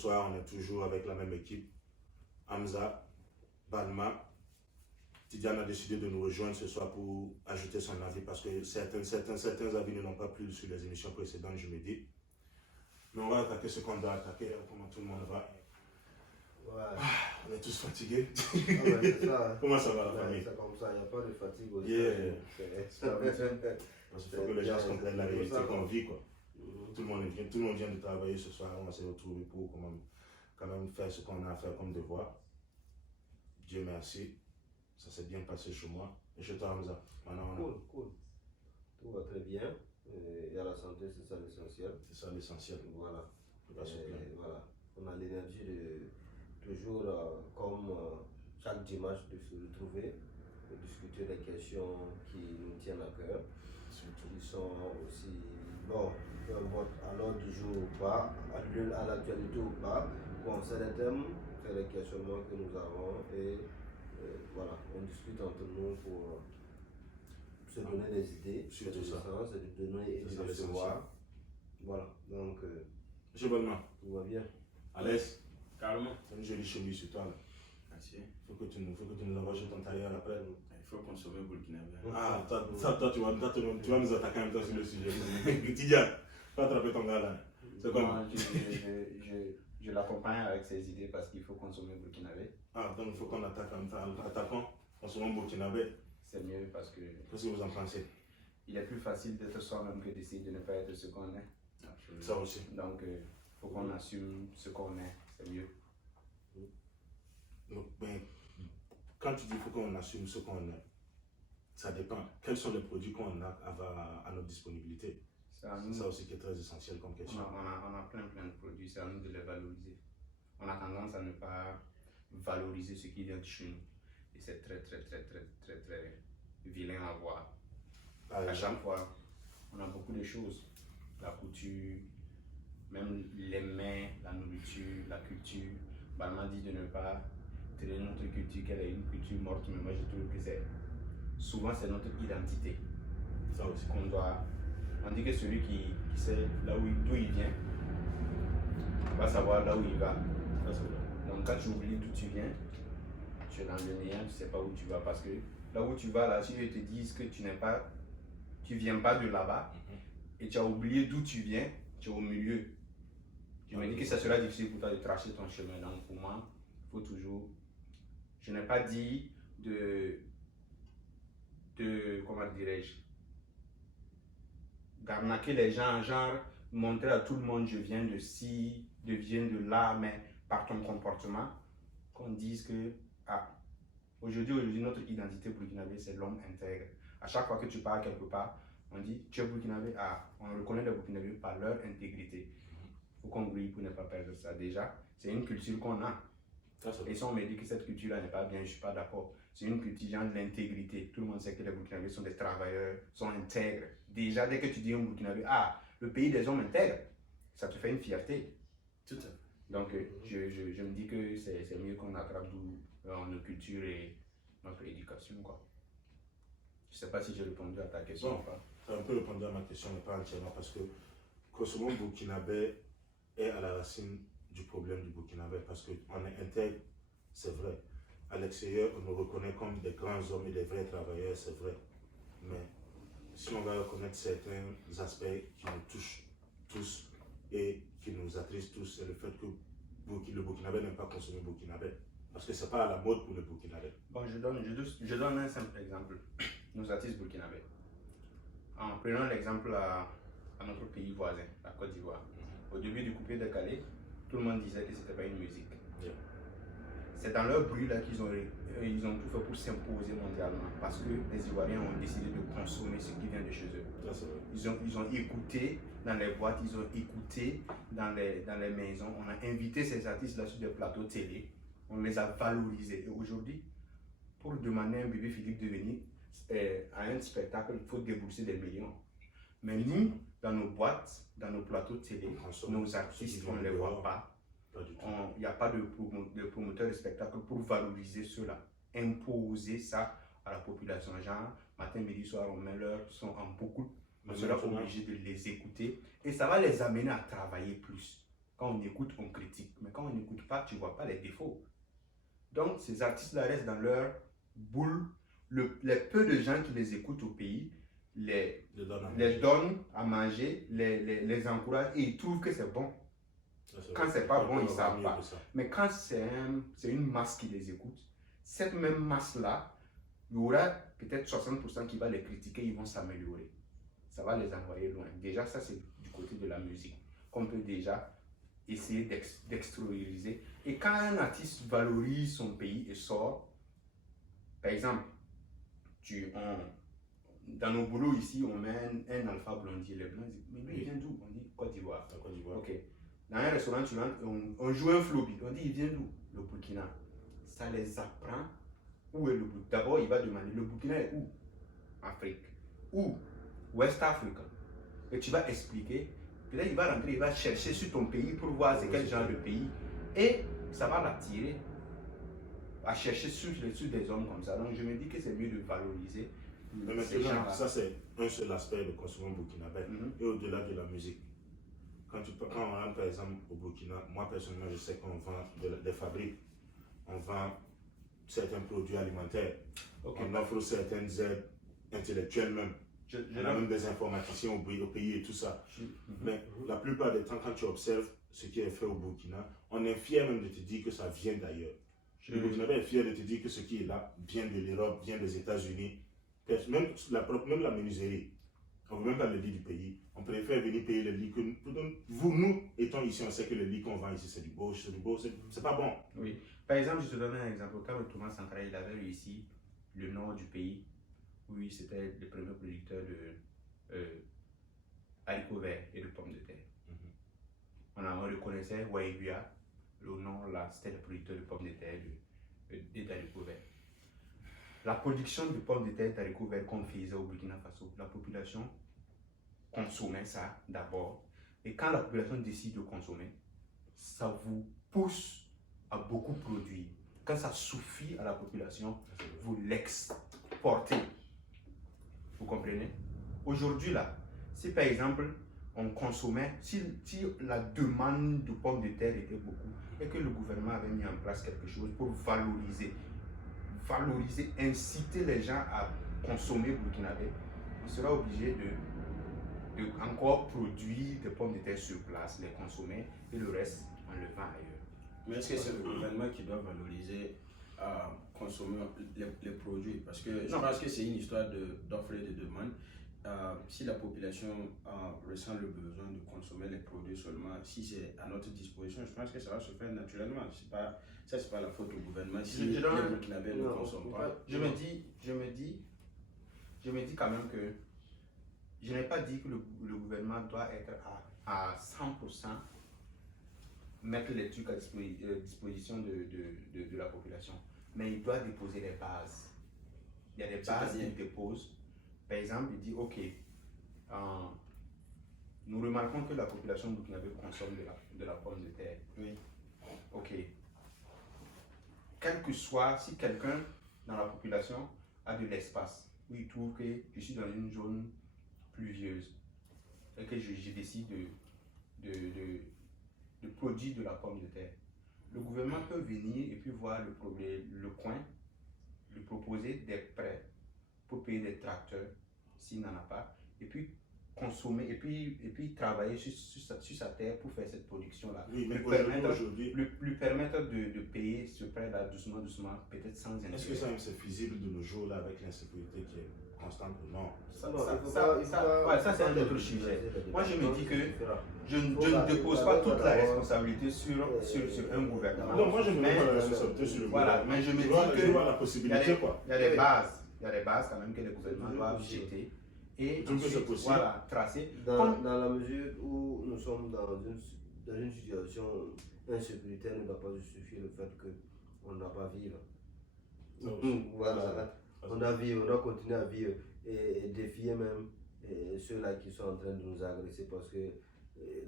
soir, on est toujours avec la même équipe. Hamza, Balma. Tidiane a décidé de nous rejoindre ce soir pour ajouter son avis parce que certains avis ne l'ont pas plu sur les émissions précédentes, je me dis. Mais on va attaquer ce qu'on doit attaquer, comment tout le monde va. Ouais. On est tous fatigués. Ah ouais, c'est ça. Comment ça va la Ouais, famille? c'est comme ça, il n'y a pas de fatigue aussi. Yeah. C'est pas vrai. Parce qu'il faut que les gens comprennent la réalité qu'on vit, quoi. Tout le monde vient de travailler ce soir, on va se retrouver pour quand même faire ce qu'on a à faire comme devoir. Dieu merci, ça s'est bien passé chez moi. Et chez toi, Hamza? Cool. Tout va très bien. Et à la santé, c'est ça l'essentiel. C'est ça l'essentiel. Voilà. Voilà. On a l'énergie de toujours, comme chaque dimanche, de se retrouver, de discuter des questions qui nous tiennent à cœur, qui sont aussi, bon, peu importe à l'ordre du jour ou pas, à l'actualité ou pas. Bon, c'est des thèmes, c'est des questionnements que nous avons et voilà, on discute entre nous pour se donner des idées, c'est tout ça. C'est de donner et de recevoir. Voilà, donc Monsieur Balma, tout va bien. à l'aise? Carrément. C'est une jolie chemise sur toi là. Merci. Faut que tu nous envoies sur ton tailleur après. Il faut consommer burkinabé. Ah, toi, tu vas nous attaquer en même temps sur le sujet. Tidiane, pas attraper ton gars là. C'est comme. Moi, je l'accompagne avec ses idées parce qu'il faut consommer burkinabé. Ah, donc il faut qu'on attaque en même temps. Attaquons, consommons burkinabé. C'est mieux parce que Qu'est-ce que vous en pensez? il est plus facile d'être soi-même que d'essayer de ne pas être ce qu'on est. Absolument. Ça aussi. Donc, il faut qu'on assume ce qu'on est. C'est mieux. Donc, ben, quand tu dis qu'il faut qu'on assume ce qu'on est, ça dépend. Quels sont les produits qu'on a à notre disponibilité? C'est ça aussi qui est très essentiel comme question. On a plein de produits, c'est à nous de les valoriser. On a tendance à ne pas valoriser ce qui vient de chez nous. Et c'est très vilain à voir. À chaque fois, on a beaucoup de choses. La couture, même les mains, la nourriture, la culture. Balma dit de ne pas traiter notre culture, qu'elle est une culture morte, mais moi je trouve que souvent c'est notre identité. Ça aussi. Qu'on doit. On dit que celui qui sait d'où il vient va savoir là où il va. Donc quand tu oublies d'où tu viens, tu es dans le néant, tu ne sais pas où tu vas. Parce que là où tu vas, là, si ils te disent que tu viens pas de là-bas, et tu as oublié d'où tu viens, tu es au milieu. Je me dis que ça sera difficile pour toi de tracer ton chemin. Donc pour moi, il faut toujours. Je n'ai pas dit comment dirais-je, d'arnaquer les gens, genre montrer à tout le monde je viens de ci, je viens de là, mais par ton comportement, qu'on dise que aujourd'hui notre identité burkinabé c'est l'homme intègre. À chaque fois que tu pars quelque part, on dit tu es burkinabé, on reconnaît les burkinabés par leur intégrité. Il faut qu'on brille pour ne pas perdre ça. Déjà, c'est une culture qu'on a. Et si on me dit que cette culture-là n'est pas bien, je ne suis pas d'accord. C'est une culture de l'intégrité. Tout le monde sait que les Burkinabés sont des travailleurs, sont intègres. Déjà, dès que tu dis un Burkinabé, le pays des hommes intègres, ça te fait une fierté. Tout à fait. Donc, je me dis que c'est mieux qu'on attrape nos cultures et notre éducation, quoi. Je ne sais pas si j'ai répondu à ta question ou pas. Tu as un peu répondu à ma question, mais pas entièrement, parce que consommer burkinabé est à la racine du problème du burkinabé, parce qu'on est intègre, c'est vrai. À l'extérieur, on nous reconnaît comme des grands hommes et des vrais travailleurs, c'est vrai. Mais si on va reconnaître certains aspects qui nous touchent tous et qui nous attristent tous, c'est le fait que le burkinabé n'aime pas consommer burkinabé. Parce que ce n'est pas à la mode pour le burkinabé. Bon, je donne un simple exemple. Nos artistes burkinabés. En prenant l'exemple à notre pays voisin, la Côte d'Ivoire. Au début du coupé décalé, tout le monde disait que ce n'était pas une musique. Yeah. C'est dans leur bruit là qu'ils ont tout fait pour s'imposer mondialement. Parce que les Ivoiriens ont décidé de consommer ce qui vient de chez eux. Ils ont écouté dans les boîtes, ils ont écouté dans les maisons. On a invité ces artistes là sur des plateaux télé. On les a valorisés. Et aujourd'hui, pour demander à un bébé Philippe de venir à un spectacle, il faut débourser des millions. Mais nous, dans nos boîtes, dans nos plateaux télé, nos artistes, on ne les voit pas. Il n'y a pas de promoteur de spectacle pour valoriser cela, imposer ça à la population. Genre, matin, midi, soir, on met leur son en boucle. On sera obligé de les écouter et ça va les amener à travailler plus. Quand on écoute, on critique. Mais quand quand on n'écoute pas, tu ne vois pas les défauts. Donc, ces artistes-là restent dans leur boule. Les peu de gens qui les écoutent au pays les donnent à manger, les encouragent et ils trouvent que c'est bon. Quand c'est pas bon, ils ne savent pas. Mais quand c'est une masse qui les écoute, cette même masse-là, il y aura peut-être 60% qui va les critiquer, ils vont s'améliorer. Ça va les envoyer loin. Déjà, ça c'est du côté de la musique qu'on peut déjà essayer d'extérioriser. Et quand un artiste valorise son pays et sort, par exemple, dans nos boulots ici, on met un alpha blondier. Les blancs disent, mais lui, il vient d'où? On dit Côte d'Ivoire. Ok. Dans un restaurant, tu rentres, on joue un flobi. On dit, il vient d'où? Le Burkina. Ça les apprend où est le Burkina. D'abord, il va demander, le Burkina est où? Afrique. Où? West Africa. Et tu vas expliquer. Puis là, il va rentrer, il va chercher sur ton pays pour voir c'est quel genre de pays. Et ça va l'attirer à chercher sur des hommes comme ça. Donc, je me dis que c'est mieux de valoriser. Mais maintenant, ça c'est un seul aspect de consommer burkinabé. Et au-delà de la musique, quand on rentre par exemple au Burkina, moi personnellement je sais qu'on vend des fabriques, on vend certains produits alimentaires, on offre certaines aides intellectuelles même. On a même des informaticiens au pays et tout ça. Mais la plupart des temps, quand tu observes ce qui est fait au Burkina, on est fier même de te dire que ça vient d'ailleurs. Le Burkinabé est fier de te dire que ce qui est là vient de l'Europe, vient des États-Unis. Même la menuiserie, on ne veut même pas le lit du pays. On préfère venir payer le lit que nous étant ici, on sait que le lit qu'on vend ici, c'est du beau, c'est pas bon. Oui. Par exemple, je te donne un exemple. Quand le Thomas Sankara, il avait réussi le nord du pays, oui, c'était le premier producteur de haricots verts et de pommes de terre. On reconnaissait Waïbia, le nord là, c'était le producteur de pommes de terre et d'haricots verts. La production de pommes de terre et d'haricots verts qu'on faisait au Burkina Faso, la population consommait ça d'abord. Et quand la population décide de consommer, ça vous pousse à beaucoup produire. Quand ça suffit à la population, vous l'exportez. Vous comprenez? Aujourd'hui, là, si par exemple, on consommait, si la demande de pommes de terre était beaucoup, et que le gouvernement avait mis en place quelque chose pour valoriser, inciter les gens à consommer burkinabé, on sera obligé de encore produire des pommes de terre sur place, les consommer, et le reste, on le vend ailleurs. Mais est-ce que c'est le gouvernement qui doit valoriser, consommer les produits? Parce que je pense que c'est une histoire d'offre et de demande. Si la population ressent le besoin de consommer les produits seulement, si c'est à notre disposition, je pense que ça va se faire naturellement. Ça, c'est pas la faute au gouvernement si les Burkinabés ne consomment pas. Je me dis quand même que je n'ai pas dit que le gouvernement doit être à 100% mettre les trucs à disposition de la population. Mais il doit déposer les bases. Il y a des bases qu'il dépose. Par exemple, il dit, ok, nous remarquons que la population burkinabé consomme de la pomme de terre. Oui. Ok. Quel que soit, si quelqu'un dans la population a de l'espace, où il trouve que je suis dans une zone pluvieuse, et que je décide de produire de la pomme de terre, le gouvernement peut venir et puis voir le coin, lui proposer des prêts pour payer des tracteurs s'il n'en a pas, et puis consommer, et puis travailler sur sa terre pour faire cette production-là. Oui, mais lui permettre de payer ce prêt-là doucement, peut-être sans intérêt. Est-ce que ça c'est feasible de nos jours là avec l'insécurité qui est constante ou non? Ça c'est un autre sujet. Moi je me dis que je ne dépose pas toute la responsabilité sur un gouvernement. Non, moi je ne mets pas la responsabilité sur le gouvernement. Voilà, mais je me dis que la possibilité, il y a des bases quand même que les gouvernements doivent jeter. Et ensuite, voilà, tracer. Dans la mesure où nous sommes dans une situation insécuritaire, ne doit pas justifier le fait qu'on n'a pas à vivre. Voilà, on doit vivre, on doit continuer à vivre et défier même ceux-là qui sont en train de nous agresser parce que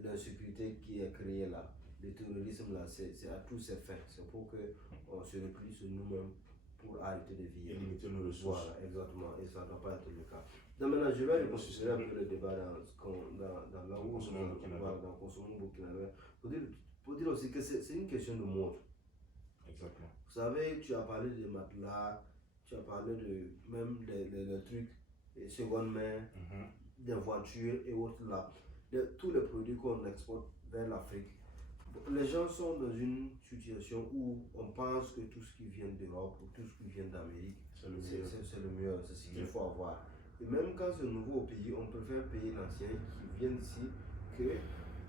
l'insécurité qui est créée là, le terrorisme là, c'est à tous ses fins. C'est pour qu'on se replie sur nous-mêmes pour arrêter de vivre. Et limiter nos ressources. Voilà, exactement, et ça ne doit pas être le cas. Donc maintenant, je vais reconsidérer un peu le débat dans le consomment burkinabé. Pour dire pour dire aussi que c'est une question de mode. Exactement. Vous savez, tu as parlé des matelas, tu as parlé de même des trucs seconde main, des voitures et autres là. Tous les produits qu'on exporte vers l'Afrique. Les gens sont dans une situation où on pense que tout ce qui vient d'Europe ou tout ce qui vient d'Amérique, c'est le mieux, c'est ce qu'il faut avoir. Et même quand c'est nouveau au pays, on préfère payer l'ancien qui vient d'ici que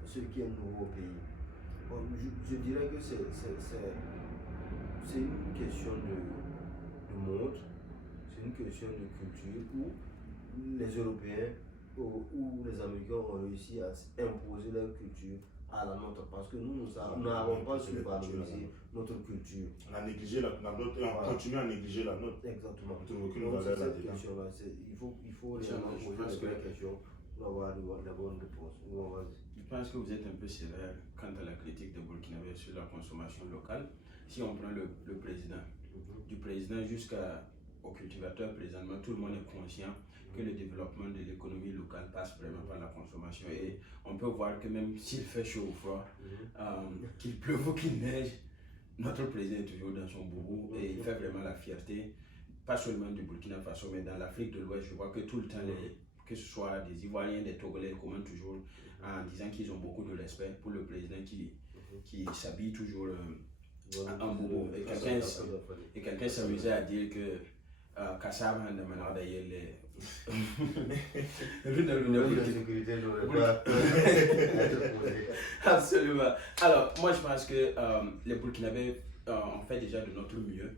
celui qui est nouveau au pays. Bon, je dirais que c'est une question de mode, c'est une question de culture où les Européens ou les Américains ont réussi à imposer leur culture à la nôtre parce que nous n'avons pas su valoriser notre culture. On a négligé la nôtre et on continue à négliger la nôtre. Exactement. On trouve aucune Donc valeur cette là-dedans. question-là, il faut réellement poser des vraies questions pour avoir la bonne réponse. Je pense que vous êtes un peu sévère quant à la critique de Burkinabé sur la consommation locale. Si on prend le président, du président jusqu'au cultivateur présentement, tout le monde est conscient que le développement de l'économie locale passe vraiment par la consommation. Et on peut voir que même s'il fait chaud ou froid, qu'il pleuve ou qu'il neige, notre président est toujours dans son boubou et il fait vraiment la fierté, pas seulement du Burkina Faso, mais dans l'Afrique de l'Ouest. Je vois que tout le temps, que ce soit des Ivoiriens, des Togolais, commentent toujours en disant qu'ils ont beaucoup de respect pour le président qui s'habille toujours en boubou. Et quelqu'un s'amusait à dire que Kassab a demandé les Absolument. Alors, moi je pense que les Burkinabés ont fait déjà de notre mieux,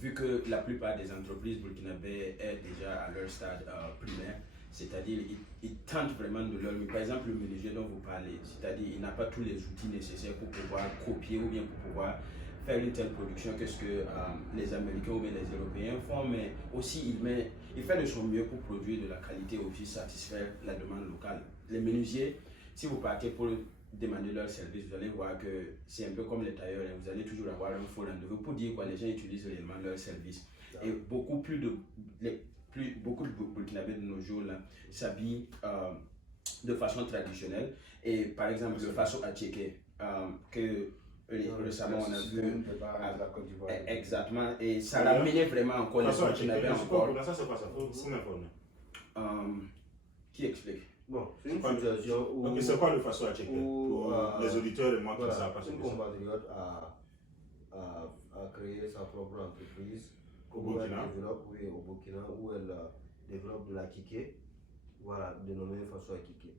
vu que la plupart des entreprises burkinabées est déjà à leur stade primaire, c'est-à-dire ils tentent vraiment de leur mieux. Par exemple, le menuisier dont vous parlez, c'est-à-dire il n'a pas tous les outils nécessaires pour pouvoir copier ou bien pour pouvoir faire une telle production que ce que les Américains ou bien les Européens font, mais aussi il fait de son mieux pour produire de la qualité aussi, satisfaire la demande locale. Les menuisiers, si vous partez pour demander leur service, vous allez voir que c'est un peu comme les tailleurs, hein, vous allez toujours avoir un faux rendez-vous pour dire quoi, les gens utilisent réellement leur service. Et beaucoup de Burkinabés de nos jours là s'habillent de façon traditionnelle. Et par exemple, le faso attiéké, que récemment on a vu la Côte d'Ivoire. Exactement, et ça ramenait vraiment encore les Burkinabés encore. Ça c'est quoi ça? Faut m'informer. Qui explique? Bon, c'est une situation où... Donc c'est quoi le faso attiéké pour les auditeurs et moi qui ne savent pas ce que c'est? Un compatriote a créé sa propre entreprise au Burkina, au Burkina, où elle développe de la kike, voilà, dénommée faso attiéké.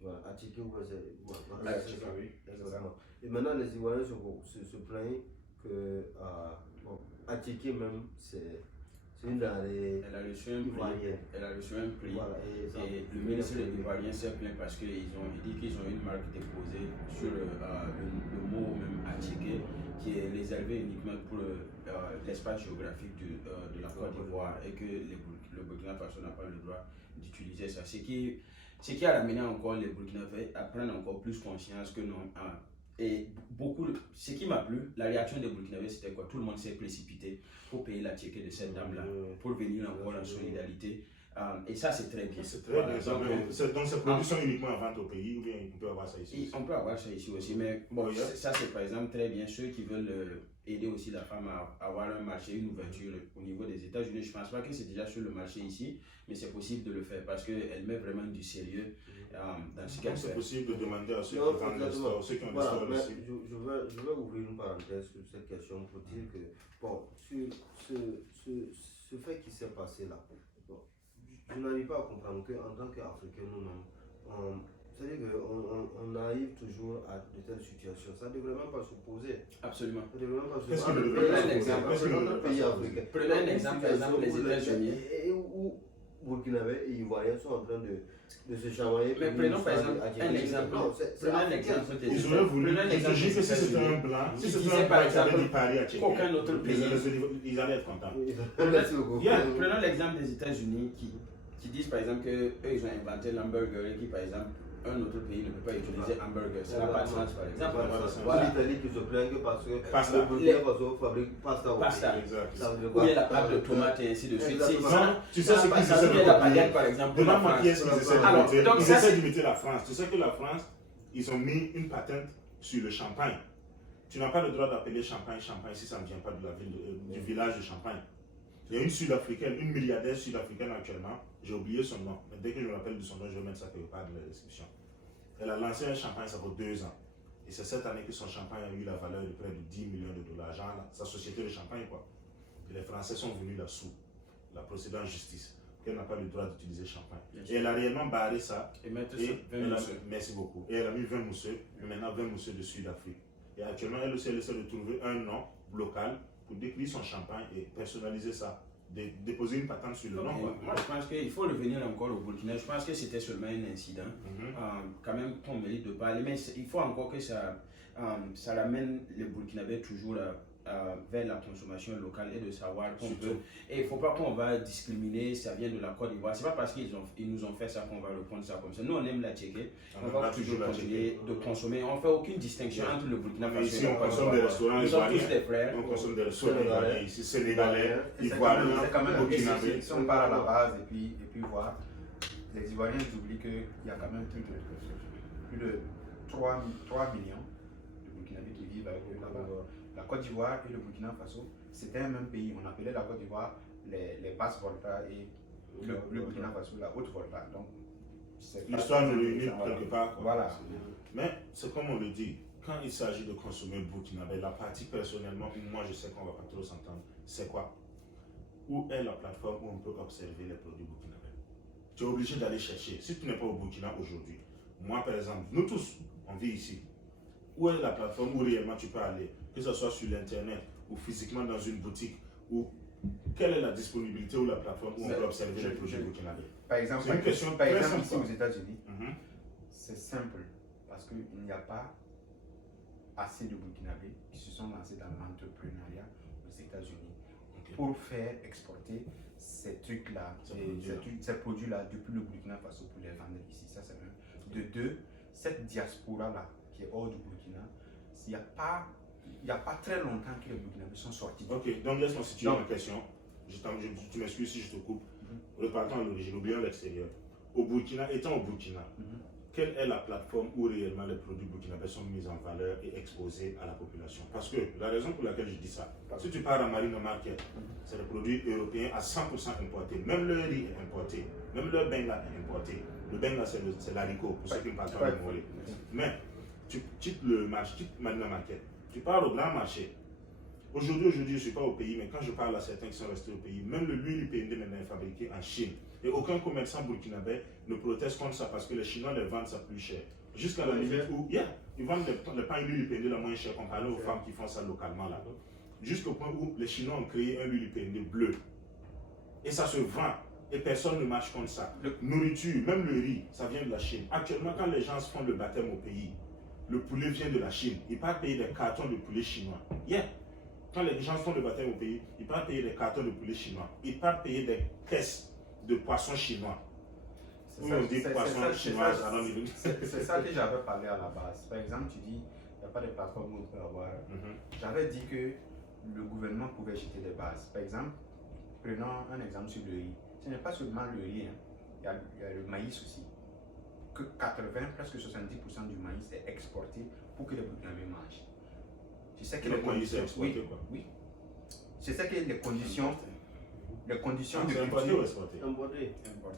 Voilà, attiéké, voilà, exactement. Et maintenant, les Ivoiriens se plaignent que attiéké même, c'est une denrée ivoirienne. Elle a reçu un prix. Voilà, et le ministre ivoirien s'est plaint parce qu'il dit qu'ils ont une marque déposée sur le mot même attiéké qui est réservé uniquement pour l'espace géographique de la Côte d'Ivoire et que le Burkina Faso n'a pas le droit d'utiliser ça. Ce qui a ramené encore les Burkinabés à prendre encore plus conscience que non. Et ce qui m'a plu, la réaction des Burkinabés, c'était quoi? Tout le monde s'est précipité pour payer la ticket de cette dame-là, pour venir encore en solidarité. Et ça, c'est très bien. C'est très bien. Donc, ces produits sont uniquement en vente au pays ou bien on peut avoir ça ici? On peut avoir ça ici aussi, mais bon, ça, c'est par exemple très bien. Ceux qui veulent aider aussi la femme à avoir un marché, une ouverture au niveau des États-Unis, je ne pense pas que c'est déjà sur le marché ici, mais c'est possible de le faire parce qu'elle met vraiment du sérieux dans ce qu'elle fait. C'est possible de demander à ceux qui vendent des stores, ceux qui ont des stores ici. Je vais ouvrir une parenthèse sur cette question pour dire que, bon, sur ce fait qui s'est passé là, bon, je n'arrive pas à comprendre qu'en tant qu'Africains nous-mêmes, c'est-à-dire qu'on arrive toujours à de telles situations. Ça ne devrait même pas se poser. Absolument. Ça ne devrait même pas se poser. Prenons un pays africain. Prenons un exemple, par exemple, les États-Unis. Où Burkinabés et Ivoiriens sont en train de se chamailler. Mais prenons par exemple un exemple. Prenons un exemple. Ils auraient voulu. Je dis que si c'était un blanc, si c'était un blanc qui avait dit Paris à Tchéquie, aucun autre pays. Ils allaient être contents. Prenons l'exemple des États-Unis qui disent par exemple qu'eux ils ont inventé l'hamburger et qui par exemple un autre pays ne peut pas utiliser hamburger. Ça n'a pas de sens par exemple. Voilà. L'Italie qui se plaignent parce que le Burkina Faso fabrique pasta. Ou il y a la pâte de tomate et ainsi de suite. Tu sais ce qu'ils essaient de copier par exemple. Demande-moi qui est-ce qu'ils essaient d'imiter. Ils essaient d'imiter la France. Tu sais que la France, ils ont mis une patente sur le champagne. Tu n'as pas le droit d'appeler champagne champagne si ça ne vient pas de la ville du village de Champagne. Il y a une Sud-Africaine, une milliardaire sud-africaine actuellement, j'ai oublié son nom, mais dès que je me rappelle de son nom, je vais mettre ça quelque part dans la description. Elle a lancé un champagne, ça vaut 2 ans. Et c'est cette année que son champagne a eu la valeur de près de 10 millions de dollars. Genre, sa société de champagne, quoi. Et les Français sont venus là-dessous, la procédure en justice, qu'elle n'a pas le droit d'utiliser champagne. Et elle a réellement barré ça. Et mettre merci beaucoup. Et elle a mis 20 mousseux, et maintenant 20 mousseux de Sud-Afrique. Et actuellement, elle aussi, elle essaie de trouver un nom local pour décrire son champagne et personnaliser ça. Déposer une patente sur le nom. Moi, je pense qu'il faut revenir encore au Burkina. Je pense que c'était seulement un incident. Quand même, qu'on mérite de parler. Mais il faut encore que ça ramène les Burkinabés toujours vers la consommation locale et de savoir qu'on peut. Et il ne faut pas qu'on va discriminer, ça vient de la Côte d'Ivoire. Ce n'est pas parce qu'ils nous ont fait ça qu'on va reprendre ça comme ça. Nous, on aime la checker. On va toujours continuer de consommer. On ne fait aucune distinction entre le Burkina Faso ici, on consomme des restaurants ivoiriens. Nous sommes tous des frères. On consomme des restaurants ivoiriens ici, sénégalais, ivoiriens, c'est quand même burkinabés. Si on part à la base et puis voir, les Ivoiriens oublient qu'il y a quand même plus de 3 millions de Burkinabés qui vivent avec eux là-bas. La Côte d'Ivoire et le Burkina Faso, c'était un même pays. On appelait la Côte d'Ivoire les basses Volta et le Burkina Faso la haute Volta. Donc, l'histoire nous réunit quelque part. Voilà. Mais c'est comme on le dit, quand il s'agit de consommer burkinabé, la partie personnellement, moi je sais qu'on ne va pas trop s'entendre, c'est quoi? Où est la plateforme où on peut observer les produits burkinabés? Tu es obligé d'aller chercher. Si tu n'es pas au Burkina aujourd'hui, moi par exemple, nous tous, on vit ici. Où est la plateforme où réellement tu peux aller? Que ce soit sur l'internet ou physiquement dans une boutique, ou quelle est la disponibilité ou la plateforme où on peut observer les produits burkinabés? Par exemple, c'est une question par très exemple simple. ici aux États-Unis, c'est simple parce qu'il n'y a pas assez de Burkinabés qui se sont lancés dans l'entrepreneuriat aux États-Unis pour faire exporter ces trucs-là, ces produits-là depuis le Burkina Faso pour les vendre ici. Ça, c'est un. De deux, cette diaspora-là qui est hors du Burkina, il n'y a pas très longtemps que les Burkinabés sont sortis. Ok, donc laisse-moi situer ma question. Tu m'excuses si je te coupe. Repartons à l'origine, oublions l'extérieur. Au Burkina, étant au Burkina, quelle est la plateforme où réellement les produits burkinabés sont mis en valeur et exposés à la population? Parce que la raison pour laquelle je dis ça, si tu pars à Marina Market, c'est des produits européens à 100% importés. Même le riz est importé. Même le benga est importé. Le benga, c'est l'haricot, pour ceux qui ne parlent pas le mot. Mais tu quittes le marché, tu quittes Marina Market, tu pars au grand marché. Aujourd'hui, je ne suis pas au pays, mais quand je parle à certains qui sont restés au pays, même l'huile IPND maintenant est fabriquée en Chine. Et aucun commerçant burkinabé ne proteste contre ça parce que les Chinois les vendent ça plus cher. Jusqu'à la limite où, ils vendent le pain huile IPND la moins chère comparé aux femmes qui font ça localement là. Jusqu'au point où les Chinois ont créé un huile IPND bleu. Et ça se vend. Et personne ne marche contre ça. Nourriture, même le riz, ça vient de la Chine. Actuellement, quand les gens font le baptême au pays, le poulet vient de la Chine. Ils partent payer des cartons de poulet chinois. Quand les gens font le baptême au pays, ils partent payer des cartons de poulet chinois. Ils partent payer des caisses de poissons chinois. C'est ça que j'avais parlé à la base. Par exemple, tu dis, il n'y a pas de plateforme où on peut avoir. J'avais dit que le gouvernement pouvait jeter des bases. Par exemple, prenons un exemple sur le riz. Ce n'est pas seulement le riz, il y a le maïs aussi. Que 80, presque 70% du maïs est exporté pour que les Burkinabés mangent. Je sais que le maïs est exporté, quoi. Oui. Je sais que les conditions de c'est importé ou exporté?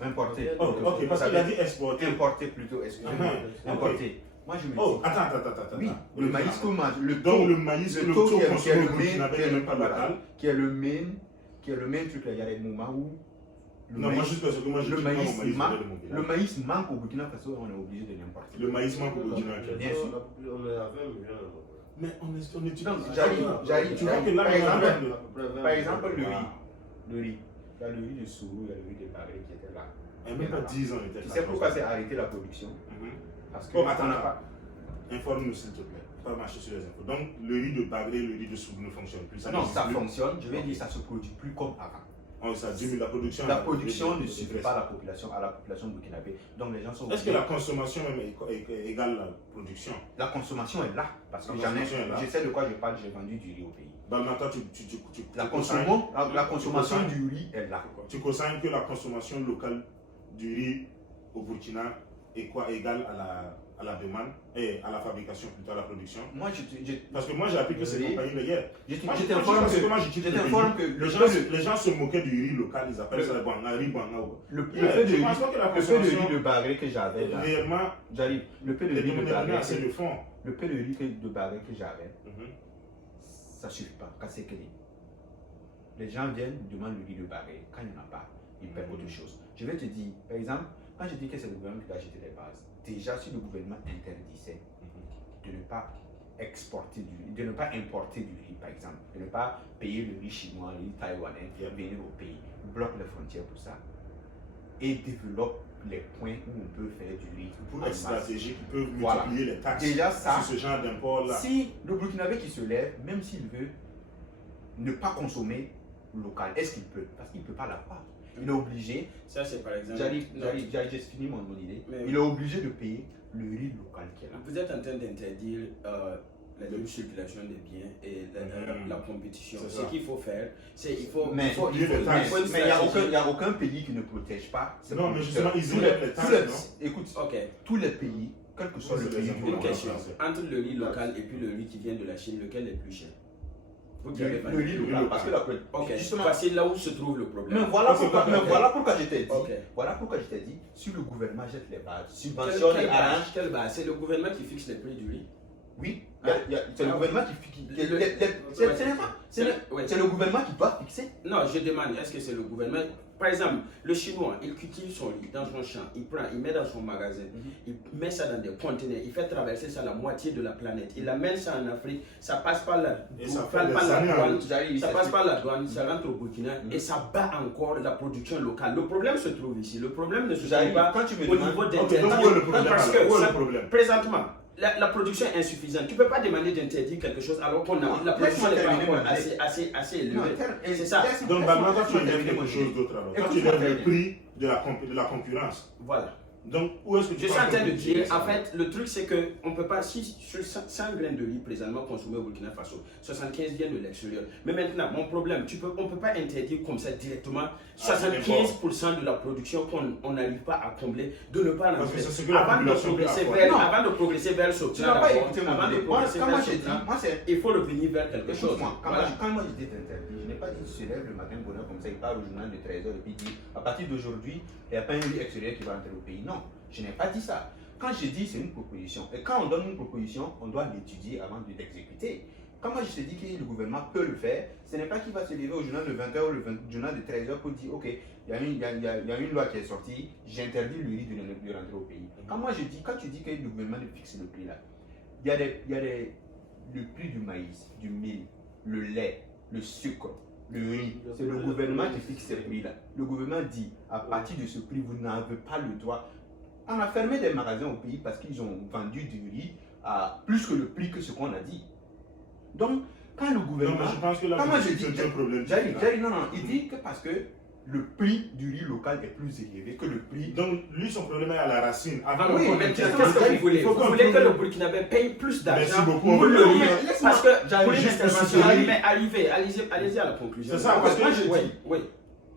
Importé. Ok, parce qu'il a dit exporté. Importé plutôt, excusez-moi. Importé. Moi je me dis. Attends. Oui, le maïs qu'on mange. Donc le maïs, le taux qui est le main, qui est le main truc là, il y a des moments où non, moi juste parce que moi je le maïs manque au Burkina Faso, on est obligé de l'importer. Le maïs manque au Burkina Faso. Bien sûr. On est à 20 millions. Mais on est non, j'arrive. Tu vois que là, par exemple, le riz. Il y a le riz de Sourou, il y a le riz de Bagré qui était là. Il n'y a même pas 10 ans. Tu sais pourquoi c'est arrêté la production? Parce que attends. Informe-nous s'il te plaît. Pas marcher sur les infos. Donc le riz de Bagré, le riz de Sourou ne fonctionne plus. Non, ça fonctionne. Je vais dire ça se produit plus comme avant. Ça diminue la production. La production ne suffit pas à la population burkinabé. Donc les gens sont. Est-ce que la consommation même est égale à la production? La consommation est là. Parce que je sais de quoi je parle, j'ai vendu du riz au pays. La consommation du riz est là. Tu consignes que la consommation locale du riz au Burkina est égale à à la demande et à la fabrication, plutôt à la production. Moi, Parce que moi, j'ai appris que c'est compagnie de guerre. Je t'informe que les gens se moquaient du riz local, ils appellent ça le riz banga. Le peu de riz de Bagré que j'avais, réellement, j'arrive. Le peu de riz de Bagré, assez de fond. le peu de riz de Bagré que j'avais, ça ne suffit pas. Les gens viennent, demandent le riz de Bagré. Quand il n'y en a pas, ils perdent autre chose. Je vais te dire, par exemple, quand je dis que c'est le gouvernement qui va acheter les bases, déjà si le gouvernement interdisait de ne pas exporter du riz, de ne pas importer du riz par exemple, de ne pas payer le riz chinois, le riz taïwanais qui va venir au pays, bloque les frontières pour ça et développe les points où on peut faire du riz. Pour être stratégique, ils peuvent Voilà. multiplier les taxes Déjà ça, sur ce genre d'import-là. si le Burkinabé qui se lève, même s'il veut ne pas consommer local, est-ce qu'il peut? Parce qu'il ne peut pas l'avoir. Il est obligé, Ça, c'est par exemple. j'ai juste fini mon idée, Mais- il est obligé de payer le riz local qui est là. Vous êtes en train d'interdire la libre circulation des biens et la compétition. C'est Ce ça. qu'il faut faire, c'est il faut Mais une il il stratégie. n'y a aucun pays qui ne protège pas. ses Non, mais justement, producteurs. ils élèvent les taxes, non? Écoute, Ok, tous les pays, quel que soit Oui, le c'est pays les du impôts. une monde, question. français. Entre le riz local et puis le riz qui vient de la Chine, lequel est plus cher? Vous qui avez le riz local, parce que Ok, justement, voici là où se trouve le mais problème. voilà Ok, pourquoi je t'ai dit. Ok. Voilà pourquoi je t'ai dit, si le gouvernement jette les bases, Quelle subventionne et arrange, quelle base? C'est le gouvernement qui fixe les prix du riz. oui, Ah. c'est le Ah. gouvernement c'est le gouvernement qui doit fixer. Non, je demande, est-ce que c'est le gouvernement? Par exemple, le Chinois, il cultive son riz dans son champ, il prend, il met dans son magasin, il met ça dans des conteneurs, il fait traverser ça la moitié de la planète, il amène ça en Afrique, ça passe par la, Et ça par fait la des années en douane, route. ça passe par la douane, ça rentre au Burkina et ça bat encore la production locale. Le problème se trouve ici. Le problème ne se trouve pas Quand tu me au demandes, niveau des Ok, donc où est le problème? parce alors? Où est que le problème? présentement, la production est insuffisante. Tu ne peux pas demander d'interdire quelque chose alors qu'on Non, a la production n'est pas laisse-moi encore terminer assez élevée. Non, C'est ça. Donc, maintenant, toi, tu élèves quelque chose d'autre. Alors. Toi, tu Écoute-moi élèves le bien. prix de la concurrence. Voilà. Donc, où est-ce que tu Je suis penses en train que de tu dire, ça? en fait, le truc c'est que on peut pas, si sur 100 graines de riz présentement consommées au Burkina Faso, 75 viennent de l'extérieur. Mais maintenant, mon problème, on peut pas interdire comme ça directement 75% de la production qu'on n'arrive pas à combler, de ne pas en Parce que faire. c'est ce que la population peut avoir. Avant de progresser vers ce tu plan, n'as pas d'abord, écouté mon avant de idée. progresser Quand vers moi ce j'ai dit, plan, moi c'est il faut revenir vers quelque chose. Écoute-moi, Voilà. quand moi j'étais interdit, je n'ai pas dit tu se lèves le matin bonheur comme ça, il part au journal de 13h et puis il dit à partir d'aujourd'hui, il n'y a pas un riz extérieur qui va entrer au pays. Non, je n'ai pas dit ça. Quand j'ai dit c'est une proposition, et quand on donne une proposition, on doit l'étudier avant de l'exécuter. Quand moi je te dis que le gouvernement peut le faire, ce n'est pas qu'il va se lever au journal de 20h ou le journal de 13h pour dire ok, il y a une loi qui est sortie, j'interdis le riz de rentrer au pays. Quand tu dis que le gouvernement fixe le prix là, il y a le prix du maïs, du mil, le lait, le sucre, le riz. C'est le gouvernement qui fixe ces prix là. Le gouvernement dit à partir de ce prix, vous n'avez pas le droit. On a fermé des magasins au pays parce qu'ils ont vendu du riz à plus que le prix que ce qu'on a dit. Donc, quand le Non, gouvernement. mais je pense que là, Quand moi je c'est dis. un problème. Non, il dit que parce que le prix du riz local est plus élevé que le prix. Donc, lui, son problème est à la racine. Avant Ah oui, qu'on mais interdise- Qu'est-ce que vous voulez? il faut Vous qu'on voulez que trouve- le Burkinabé paye plus Merci d'argent beaucoup. pour le Non, riz? mais laisse-moi- Parce que pour une juste intervention, pour ce mais allez-y à la conclusion. C'est ça, parce que moi, je oui, dis- oui.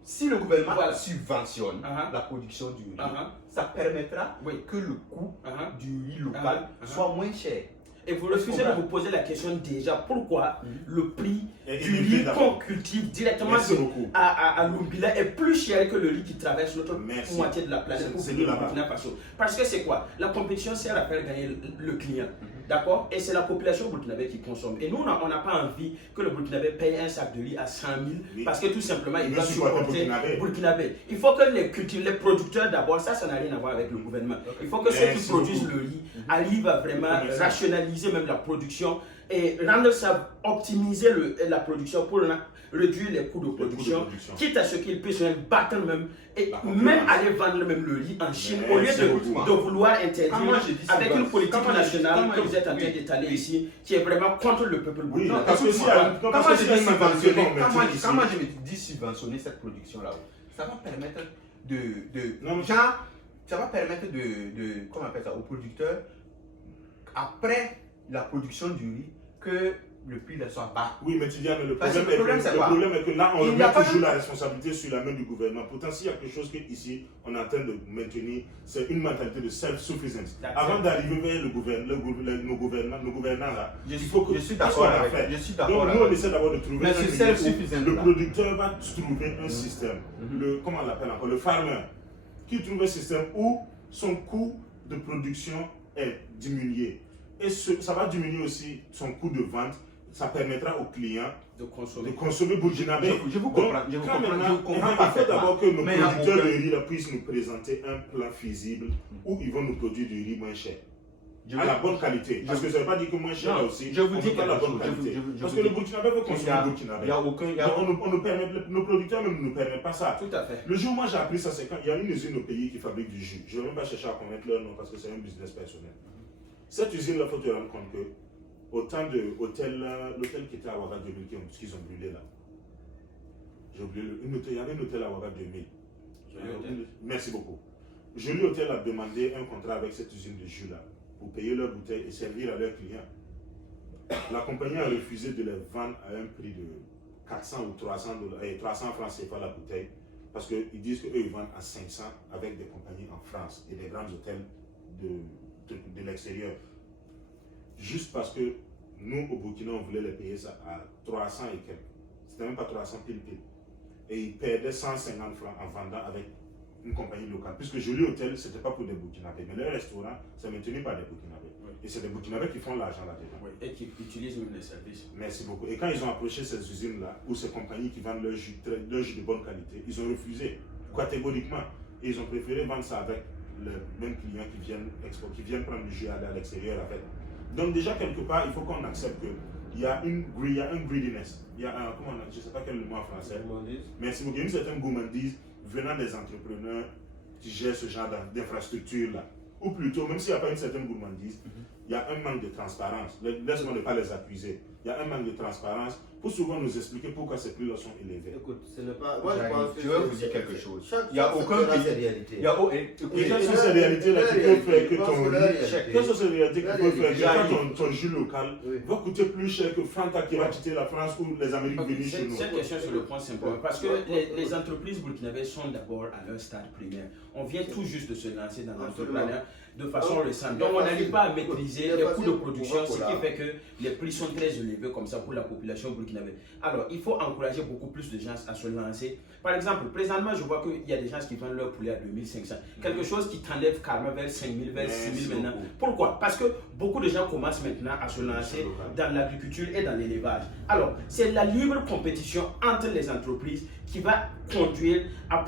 Si le gouvernement Voilà. subventionne Uh-huh. la production du riz, Uh-huh. ça permettra Oui. que le coût Uh-huh. du riz local Uh-huh. soit moins cher. Et vous refusez de vous poser la question déjà pourquoi le prix Et du élevé riz d'abord. qu'on cultive directement Merci beaucoup. à Lumbila est plus cher que le riz qui traverse l'autre Merci. moitié de la planète pour C'est venir de au là-bas. Burkina Faso. Parce que c'est quoi? La compétition sert à faire gagner le client. D'accord? Et c'est la population burkinabé qui consomme. Et nous, on n'a pas envie que le Burkinabé paye un sac de riz à 100 000 Oui. parce que tout simplement, il Le va supporter supporter burkinabé. Burkinabé. Il faut que les producteurs d'abord, ça n'a rien à voir avec le gouvernement. Il faut que ceux qui Merci produisent beaucoup. le riz arrivent à vraiment Merci. rationaliser même la production et rendre ça, optimiser la production pour réduire les coûts de production, quitte à ce qu'ils puissent même battre même et La concurrence. même aller vendre même le riz en Chine au lieu Merci beaucoup. de vouloir interdire Quand moi je dis avec subvention- une politique quand moi je dis- nationale quand moi que je- vous êtes en train oui. d'étaler Oui. ici, qui est vraiment contre le peuple Oui, burkinabé. parce que si Écoute-moi, quand quand parce moi que je si dis elle subventionner, subventionne, quand on moi maintient je ici. dis subventionner cette production là, ça va permettre Non, mais- ça va permettre comment on appelle ça, aux producteurs après la production du riz que le prix soit bas. Oui, mais tu dis, mais le Parce que problème, c'est quoi? est que là, on Il n'y remet a pas toujours de- la responsabilité sur la main du gouvernement. Pourtant, s'il y a quelque chose qu'ici, on est en train de maintenir, c'est une mentalité de self-sufficience. Avant d'arriver vers nos gouvernants là, il faut que je suis d'accord qu'est-ce qu'on a avec. fait? Je suis d'accord. Donc, nous, on essaie d'abord de trouver Mais un c'est milieu self-suffisant, où le là. producteur va trouver un système. Comment on l'appelle encore? Le farmer, qui trouve un système où son coût de production est diminué. Et ça va diminuer aussi son coût de vente. Ça permettra aux clients de consommer. de consommer burkinabé. Je vous comprends. Je vous Quand comprends. maintenant, Je comprends il faut parfaitement. d'abord que nos Mais il y a producteurs de aucun- riz là, puissent nous présenter un plan feasible où ils vont nous produire du riz moins cher. Je À veux- la bonne qualité. Parce que ça ne veut pas dire que moins cher Non, là aussi. je vous on dis veut pas la quelque bonne chose. qualité. Je Parce vous que le dis- burkinabé veut consommer le burkinabé. Il y a aucun. il y a- Donc, on nous permet, nos producteurs même ne nous permettent pas ça. Tout à fait. Le jour où moi j'ai appris ça, c'est quand il y a une usine au pays qui fabrique du jus. Je ne vais même pas chercher à connaître leur nom parce que c'est un business personnel. Cette usine-là, il faut te rendre compte que autant de l'hôtel qui était à Ouaga 2000 qu'ils ont brûlé là. J'ai oublié il y avait un hôtel à Ouaga 2000. Merci beaucoup. Joli Hôtel a demandé un contrat avec cette usine de jus là pour payer leurs bouteilles et servir à leurs clients. La compagnie a refusé de les vendre à un prix de 400 ou 300 francs CFA la bouteille parce qu'ils disent qu'eux ils vendent à 500 avec des compagnies en France et des grands hôtels de l'extérieur. Juste parce que nous au Burkina on voulait les payer ça à 300 et quelques. C'était même pas 300 pile. Et ils perdaient 150 francs en vendant avec une compagnie locale. Puisque Joli Hôtel, ce n'était pas pour des Burkinabés, mais le restaurant, c'est maintenu par des Burkinabés. Oui. Et c'est des Burkinabés qui font l'argent là-dedans. Oui, et qui utilisent même les services. Merci beaucoup. Et quand ils ont approché ces usines-là, ou ces compagnies qui vendent leur jus de bonne qualité, ils ont refusé catégoriquement. Et ils ont préféré vendre ça avec les mêmes clients qui viennent prendre du jus à l'extérieur avec. Donc déjà, quelque part, il faut qu'on accepte qu'il y a un greediness. Il y a un, je ne sais pas quel est le mot en français. Merci beaucoup. Il y a une certaine gourmandise venant des entrepreneurs qui gèrent ce genre d'infrastructure-là. Ou plutôt, même s'il n'y a pas une certaine gourmandise, il y a un manque de transparence. Laisse-moi ne pas les accuser. Il y a un manque de transparence pour souvent nous expliquer pourquoi ces prix-là sont élevés. Écoute, ce n'est pas. Moi, je pense que je vais vous dire quelque chose. Chaque Il n'y a aucun pays. réalité. Il y a Et quelles sont ces réalités-là qui peuvent faire que ton riz, quelles sont ces réalités qui La peuvent faire réalité. que ton jus local Oui. va coûter plus cher que Fanta qui va quitter la France ou les Amériques Ok, venir chez nous? cette question sur le point simplement, parce que les entreprises burkinabées sont d'abord à leur stade primaire. On vient tout juste de se lancer dans l'entrepreneuriat de façon récente. Donc on n'arrive pas à maîtriser les coûts de production, ce qui fait que les prix sont très élevés comme ça pour la population burkinabé. Alors il faut encourager beaucoup plus de gens à se lancer. Par exemple, présentement je vois qu'il y a des gens qui vendent leur poulet à 2500. Quelque chose qui t'enlève carrément vers 5000, vers 6000 maintenant. Pourquoi? Parce que beaucoup de gens commencent maintenant à se lancer dans l'agriculture et dans l'élevage. Alors c'est la libre compétition entre les entreprises qui va conduire à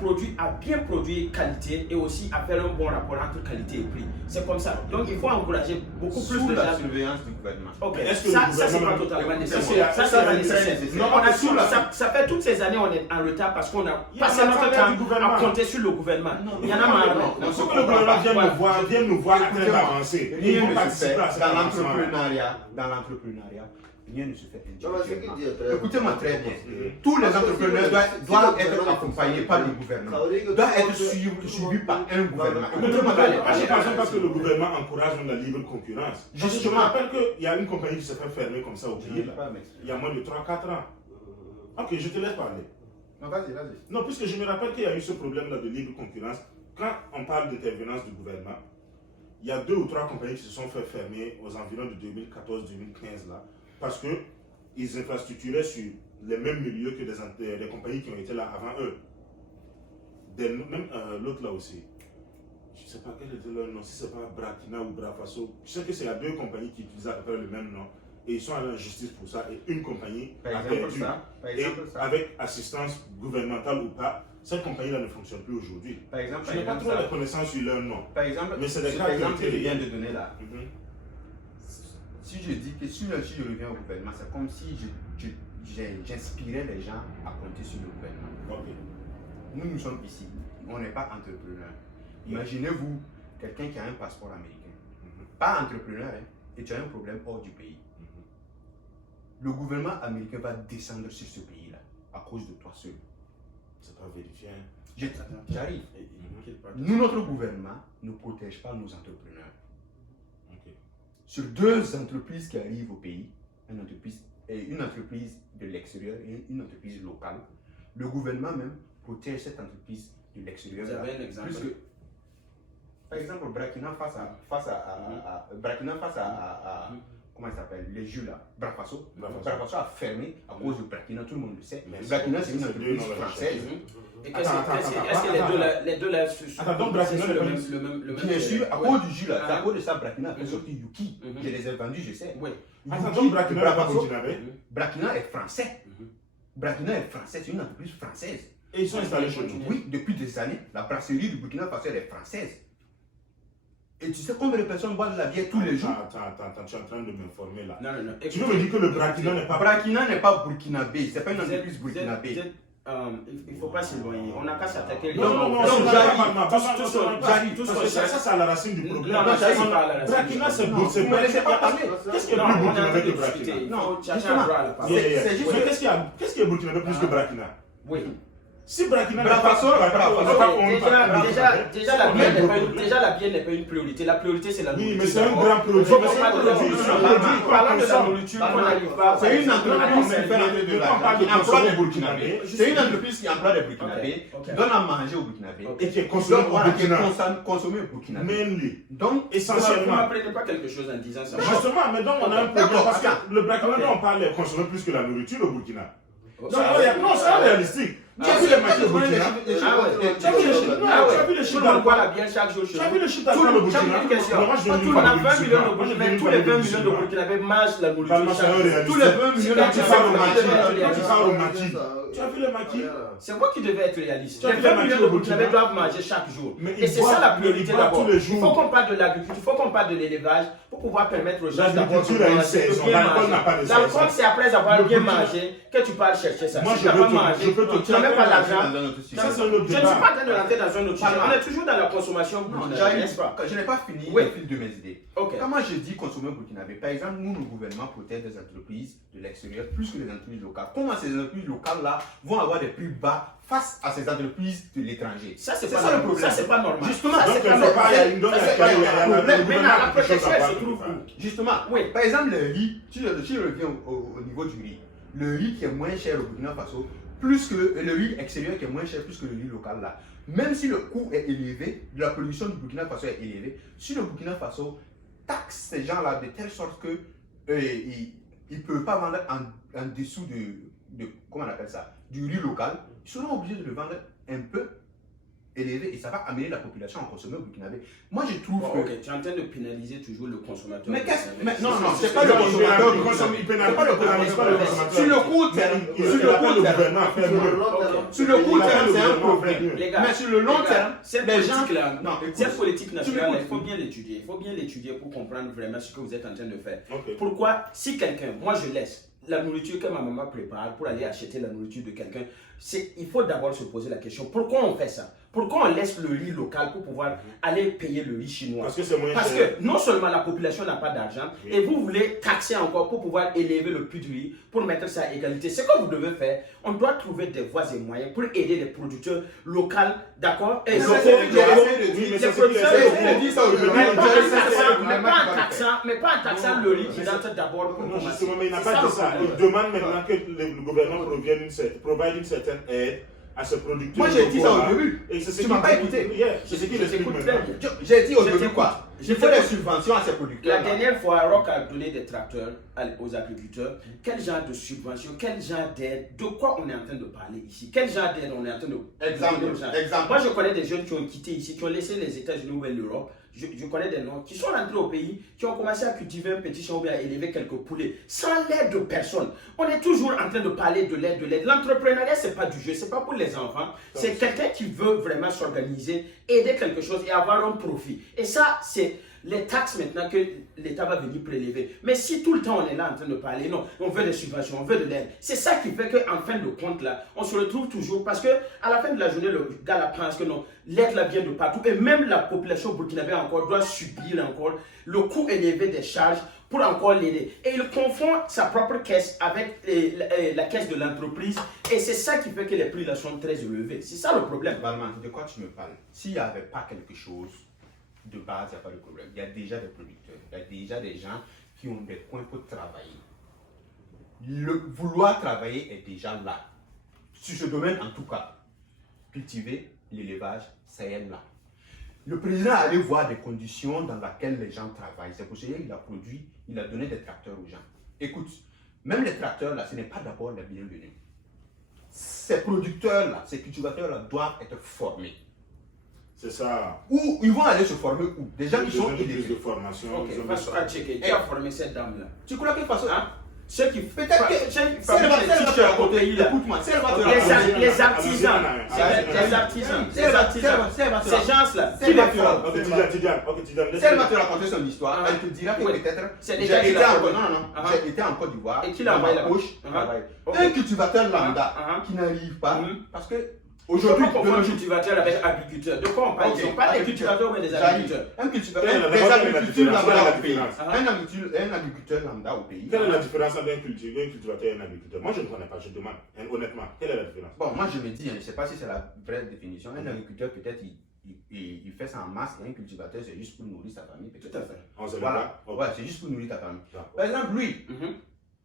bien produire qualité et aussi à faire un bon rapport entre qualité et prix. C'est comme ça. Donc il faut encourager beaucoup plus Sous de la gens. surveillance du gouvernement. Mais Ok, est-ce que ça le c'est pas gouvernement- totalement nécessaire. Ça, Ça c'est c'est pas très nécessaire. nécessaire. Non, Non, on a sous la- ça fait toutes ces années on est en retard parce qu'on a Il y a passé un notre attendant du temps gouvernement. à compter sur le gouvernement. Il y en a Non, marre. il faut que le gouvernement vienne nous voir en train d'avancer. Ils Rien vont ne se participer fait à cet dans avancement. l'entrepreneuriat. Rien ne se fait Non, mais ce qu'il dit est très- Écoutez-moi très bien. Mhm. Tous les Parce que entrepreneurs si doivent le être gouvernement- accompagnés par le gouvernement. Ça veut dire que Doivent tout le être monde- suivis par un gouvernement. Mais Écoutez-moi très bien. je ne pense pas que le gouvernement encourage la libre concurrence. Je Justement. me rappelle qu'il y a une compagnie qui s'est fait fermer comme ça au pays là. Il y a moins de 3-4 ans. Ok, je te laisse parler. Non, vas-y, vas-y. Non, puisque je me rappelle qu'il y a eu ce problème-là de libre concurrence. Quand on parle d'intervenance du gouvernement, il y a 2 ou 3 compagnies qui se sont fait fermer aux environs de 2014-2015 là, parce qu'ils infrastructuraient sur les mêmes milieux que des compagnies qui ont été là avant eux. Même l'autre là aussi. Je ne sais pas quel était leur nom, si ce n'est pas Brakina ou Brafaso. Je sais que c'est 2 compagnies qui utilisent à peu près le même nom. Et ils sont allés en justice pour ça. Et une compagnie Par a exemple, perdu. ça. Par Et exemple, ça. avec assistance gouvernementale ou pas, cette compagnie-là ne fonctionne plus aujourd'hui. Par exemple, Je n'ai pas trop la connaissance sur leur nom. Par exemple, Mais c'est des ce cas par qui ont exemple été que je viens de donner là. Mhm. Si je dis que si je reviens au gouvernement, c'est comme si j'inspirais les gens à compter sur le gouvernement. Ok. Nous sommes ici, on n'est pas entrepreneurs. Imaginez-vous quelqu'un qui a un passeport américain, pas entrepreneur, hein, et tu as un problème hors du pays. Le gouvernement américain va descendre sur ce pays-là à cause de toi seul. C'est pas vérifié. J'arrive. Ok. Nous, notre gouvernement ne protège pas nos entrepreneurs. Ok. Sur 2 entreprises qui arrivent au pays, une entreprise une entreprise de l'extérieur et une entreprise locale, le gouvernement même protège cette entreprise de l'extérieur. Vous avez un exemple? Par exemple, Burkina face à comment il s'appelle, les jeux là, Burkina Faso a fermé à cause de Burkina, tout le monde le sait. Burkina, c'est une entreprise française. Est-ce que les deux là sont le même? Bien sûr, à cause du jus là, à cause de ça, Burkina a fait sortir Yuki. Je les ai vendus, je sais. Burkina est français. Burkina est français, c'est une entreprise française. Et ils sont installés chez nous? Oui, depuis des années, la brasserie du Burkina Faso est française. Et tu sais combien de personnes boivent de la bière tous les jours? Attends, tu es en train de m'informer là. Non. Tu veux me dire que le Burkina n'est pas... Burkina n'est pas burkinabé, c'est pas une entreprise burkinabé. Il ne faut pas s'éloigner. On n'a qu'à s'attaquer. Non, c'est à la racine du problème. Non, c'est pas à la racine. Burkina, c'est bon. Vous ne me laissez pas parler. Qu'est-ce qui est plus burkinabé que Burkina? Non, c'est juste. Qu'est-ce qui est burkinabé plus que Burkina? Oui. Si Burkina déjà la bière n'est pas une priorité. La priorité, c'est la nourriture. Oui, mais c'est un grand produit. Parlant de la nourriture, on n'arrive pas. C'est une entreprise qui fait l'entrée de l'argent, qui emploie des Burkinabés. C'est une entreprise qui emploie des Burkinabés, qui donne à manger aux Burkinabés. Et qui est consommé au Burkina. Consommé au Burkina. Mainly. Donc, essentiellement. Vous n'apprenez pas quelque chose en disant ça. Justement, mais donc on a un problème parce que le Burkina dont on parle est consommé plus que la nourriture au Burkina. Non, c'est réalistique. Tu as vu les marchés au Burkina? Tu as vu les chiffres? On boit la bière chaque jour. Tu as vu les chiffres au Burkina? On a 20 millions de Burkinabés, mais tous les 20 millions de Burkinabés mangent la nourriture. Tous les 20 millions de maquis. Tu as vu les maquis? C'est moi qui devais être réaliste. Les 20 millions de Burkinabés doivent manger chaque jour. Et c'est ça la priorité d'abord. Il faut qu'on parle de l'agriculture, il faut qu'on parle de l'élevage pour pouvoir permettre aux gens d'abord de bien manger. L'alcool, c'est après avoir bien mangé que tu parles chercher ça. Si tu n'as pas mangé, tu n'as même pas l'argent. Je ne suis pas en train de rentrer dans un autre sujet. On est toujours dans la consommation burkinabé, n'est-ce pas? Je n'ai pas fini le fil de mes idées. Comment je dis consommer burkinabé? Par exemple, nous, le gouvernement protège des entreprises de l'extérieur plus que les entreprises locales. Comment ces entreprises locales-là vont avoir des prix bas face à ces entreprises de l'étranger? Ça, c'est pas le problème. Ça, c'est pas normal. Justement, c'est pas normal. Maintenant, la protection, elle se trouve où? Justement, par exemple, le riz, si je reviens au niveau du riz, le riz qui est moins cher au Burkina Faso, plus que le riz extérieur qui est moins cher plus que le riz local là. Même si le coût est élevé, la production du Burkina Faso est élevée, si le Burkina Faso taxe ces gens-là de telle sorte que ils ne peuvent pas vendre en dessous de comment on appelle ça, du riz local, ils seront obligés de le vendre un peu élevé et ça va amener la population à consommer au burkinabé. Moi je trouve que... Tu es en train de pénaliser toujours le consommateur. Mais qu'est-ce que... Non, c'est pas le consommateur qui consomme. Il pénalise pas le consommateur. Sur le court terme, c'est un problème. Mais sur le long terme, cette politique nationale, il faut bien l'étudier. Il faut bien l'étudier pour comprendre vraiment ce que vous êtes en train de faire. Pourquoi, si quelqu'un, moi je laisse la nourriture que ma maman prépare pour aller acheter la nourriture de quelqu'un, il faut d'abord se poser la question, pourquoi on fait ça? Pourquoi on laisse le riz local pour pouvoir aller payer le riz chinois? Parce que c'est moins cher. Parce que non seulement la population n'a pas d'argent, et vous voulez taxer encore pour pouvoir élever le prix du riz, pour mettre ça à égalité. Ce que vous devez faire, on doit trouver des voies et moyens pour aider les producteurs locaux, d'accord? Et mais pas en taxant le riz qui rentre d'abord pour commencer. Justement, mais il n'a pas dit ça. Il demande maintenant que le gouvernement provide une certaine aide à ce producteur. Moi j'ai dit ça au début. Et tu ne m'as pas écouté. C'est ce qu'il explique maintenant. J'ai dit au début quoi? Il faut des subventions à ces producteurs. La dernière fois, Rock a donné des tracteurs aux agriculteurs. Quel genre de subvention, quel genre d'aide, de quoi on est en train de parler ici? Quel genre d'aide on est en train de Exemple. Moi je connais des jeunes qui ont quitté ici, qui ont laissé les États-Unis ou l'Europe. Je connais des noms qui sont rentrés au pays, qui ont commencé à cultiver un petit champ ou à élever quelques poulets, sans l'aide de personne. On est toujours en train de parler de l'aide, L'entrepreneuriat, ce n'est pas du jeu, ce n'est pas pour les enfants. C'est quelqu'un qui veut vraiment s'organiser, aider quelque chose et avoir un profit. Et ça, c'est les taxes maintenant que l'État va venir prélever. Mais si tout le temps on est là en train de parler, non, on veut des subventions, on veut de l'aide. C'est ça qui fait qu'en fin de compte, là, on se retrouve toujours, parce qu'à la fin de la journée, le gars là pense que non, l'aide là vient de partout. Et même la population burkinabé encore doit subir encore le coût élevé des charges pour encore l'aider. Et il confond sa propre caisse avec la caisse de l'entreprise. Et c'est ça qui fait que les prix là sont très élevés. C'est ça le problème. Valman, de quoi tu me parles? S'il n'y avait pas quelque chose de base, il n'y a pas de problème. Il y a déjà des producteurs, il y a déjà des gens qui ont des coins pour travailler. Le vouloir travailler est déjà là. Sur ce domaine, en tout cas, cultiver l'élevage, c'est là. Le président allait voir des conditions dans lesquelles les gens travaillent. C'est pour ça qu'il a produit, il a donné des tracteurs aux gens. Écoute, même les tracteurs là, ce n'est pas d'abord la bienvenue. Ces producteurs là, ces cultivateurs là doivent être formés. C'est ça. Où ils vont aller se former où? Des gens qui sont plus de élevés. formation. Ok, façon à checker. Qui a formé cette dame-là? Tu crois qu'elle fasse ça? Ceux qui Peut-être que ceux qui si elle va fabriquent les te t-shirts au pays raconter, là. écoute-moi, si elle va te Les raconter, les artisans, Si elle va te ces gens-là, si qui elle va les te font? raconter, si elle va te raconter son histoire, elle te dira que Oui. peut-être C'est j'ai déjà été qu'il a en fait. j'ai été en Côte d'Ivoire, Et qui l'a dans envoyé ma là-bas. poche, travaille. Ok. Un cultivateur lambda qui n'arrive pas, parce que aujourd'hui, Aujourd'hui, on confond cultivateur avec agriculteur. De quoi on parle? Ils ne sont pas des cultivateurs mais des agriculteurs. un cultivateur, Quelle est la des agriculteurs différence? lambda Quelle est la au pays. différence? Un agriculteur lambda au pays. Quelle est la différence entre un cultivateur et un agriculteur? Moi, je ne connais pas, je demande, honnêtement, quelle est la différence? Bon, moi je me dis, je ne sais pas si c'est la vraie définition. Un agriculteur, peut-être, il fait ça en masse, et un cultivateur, c'est juste pour nourrir sa famille. Tout à fait. On se Voilà, débat. ouais, c'est juste pour nourrir ta famille. D'accord. Par exemple, lui,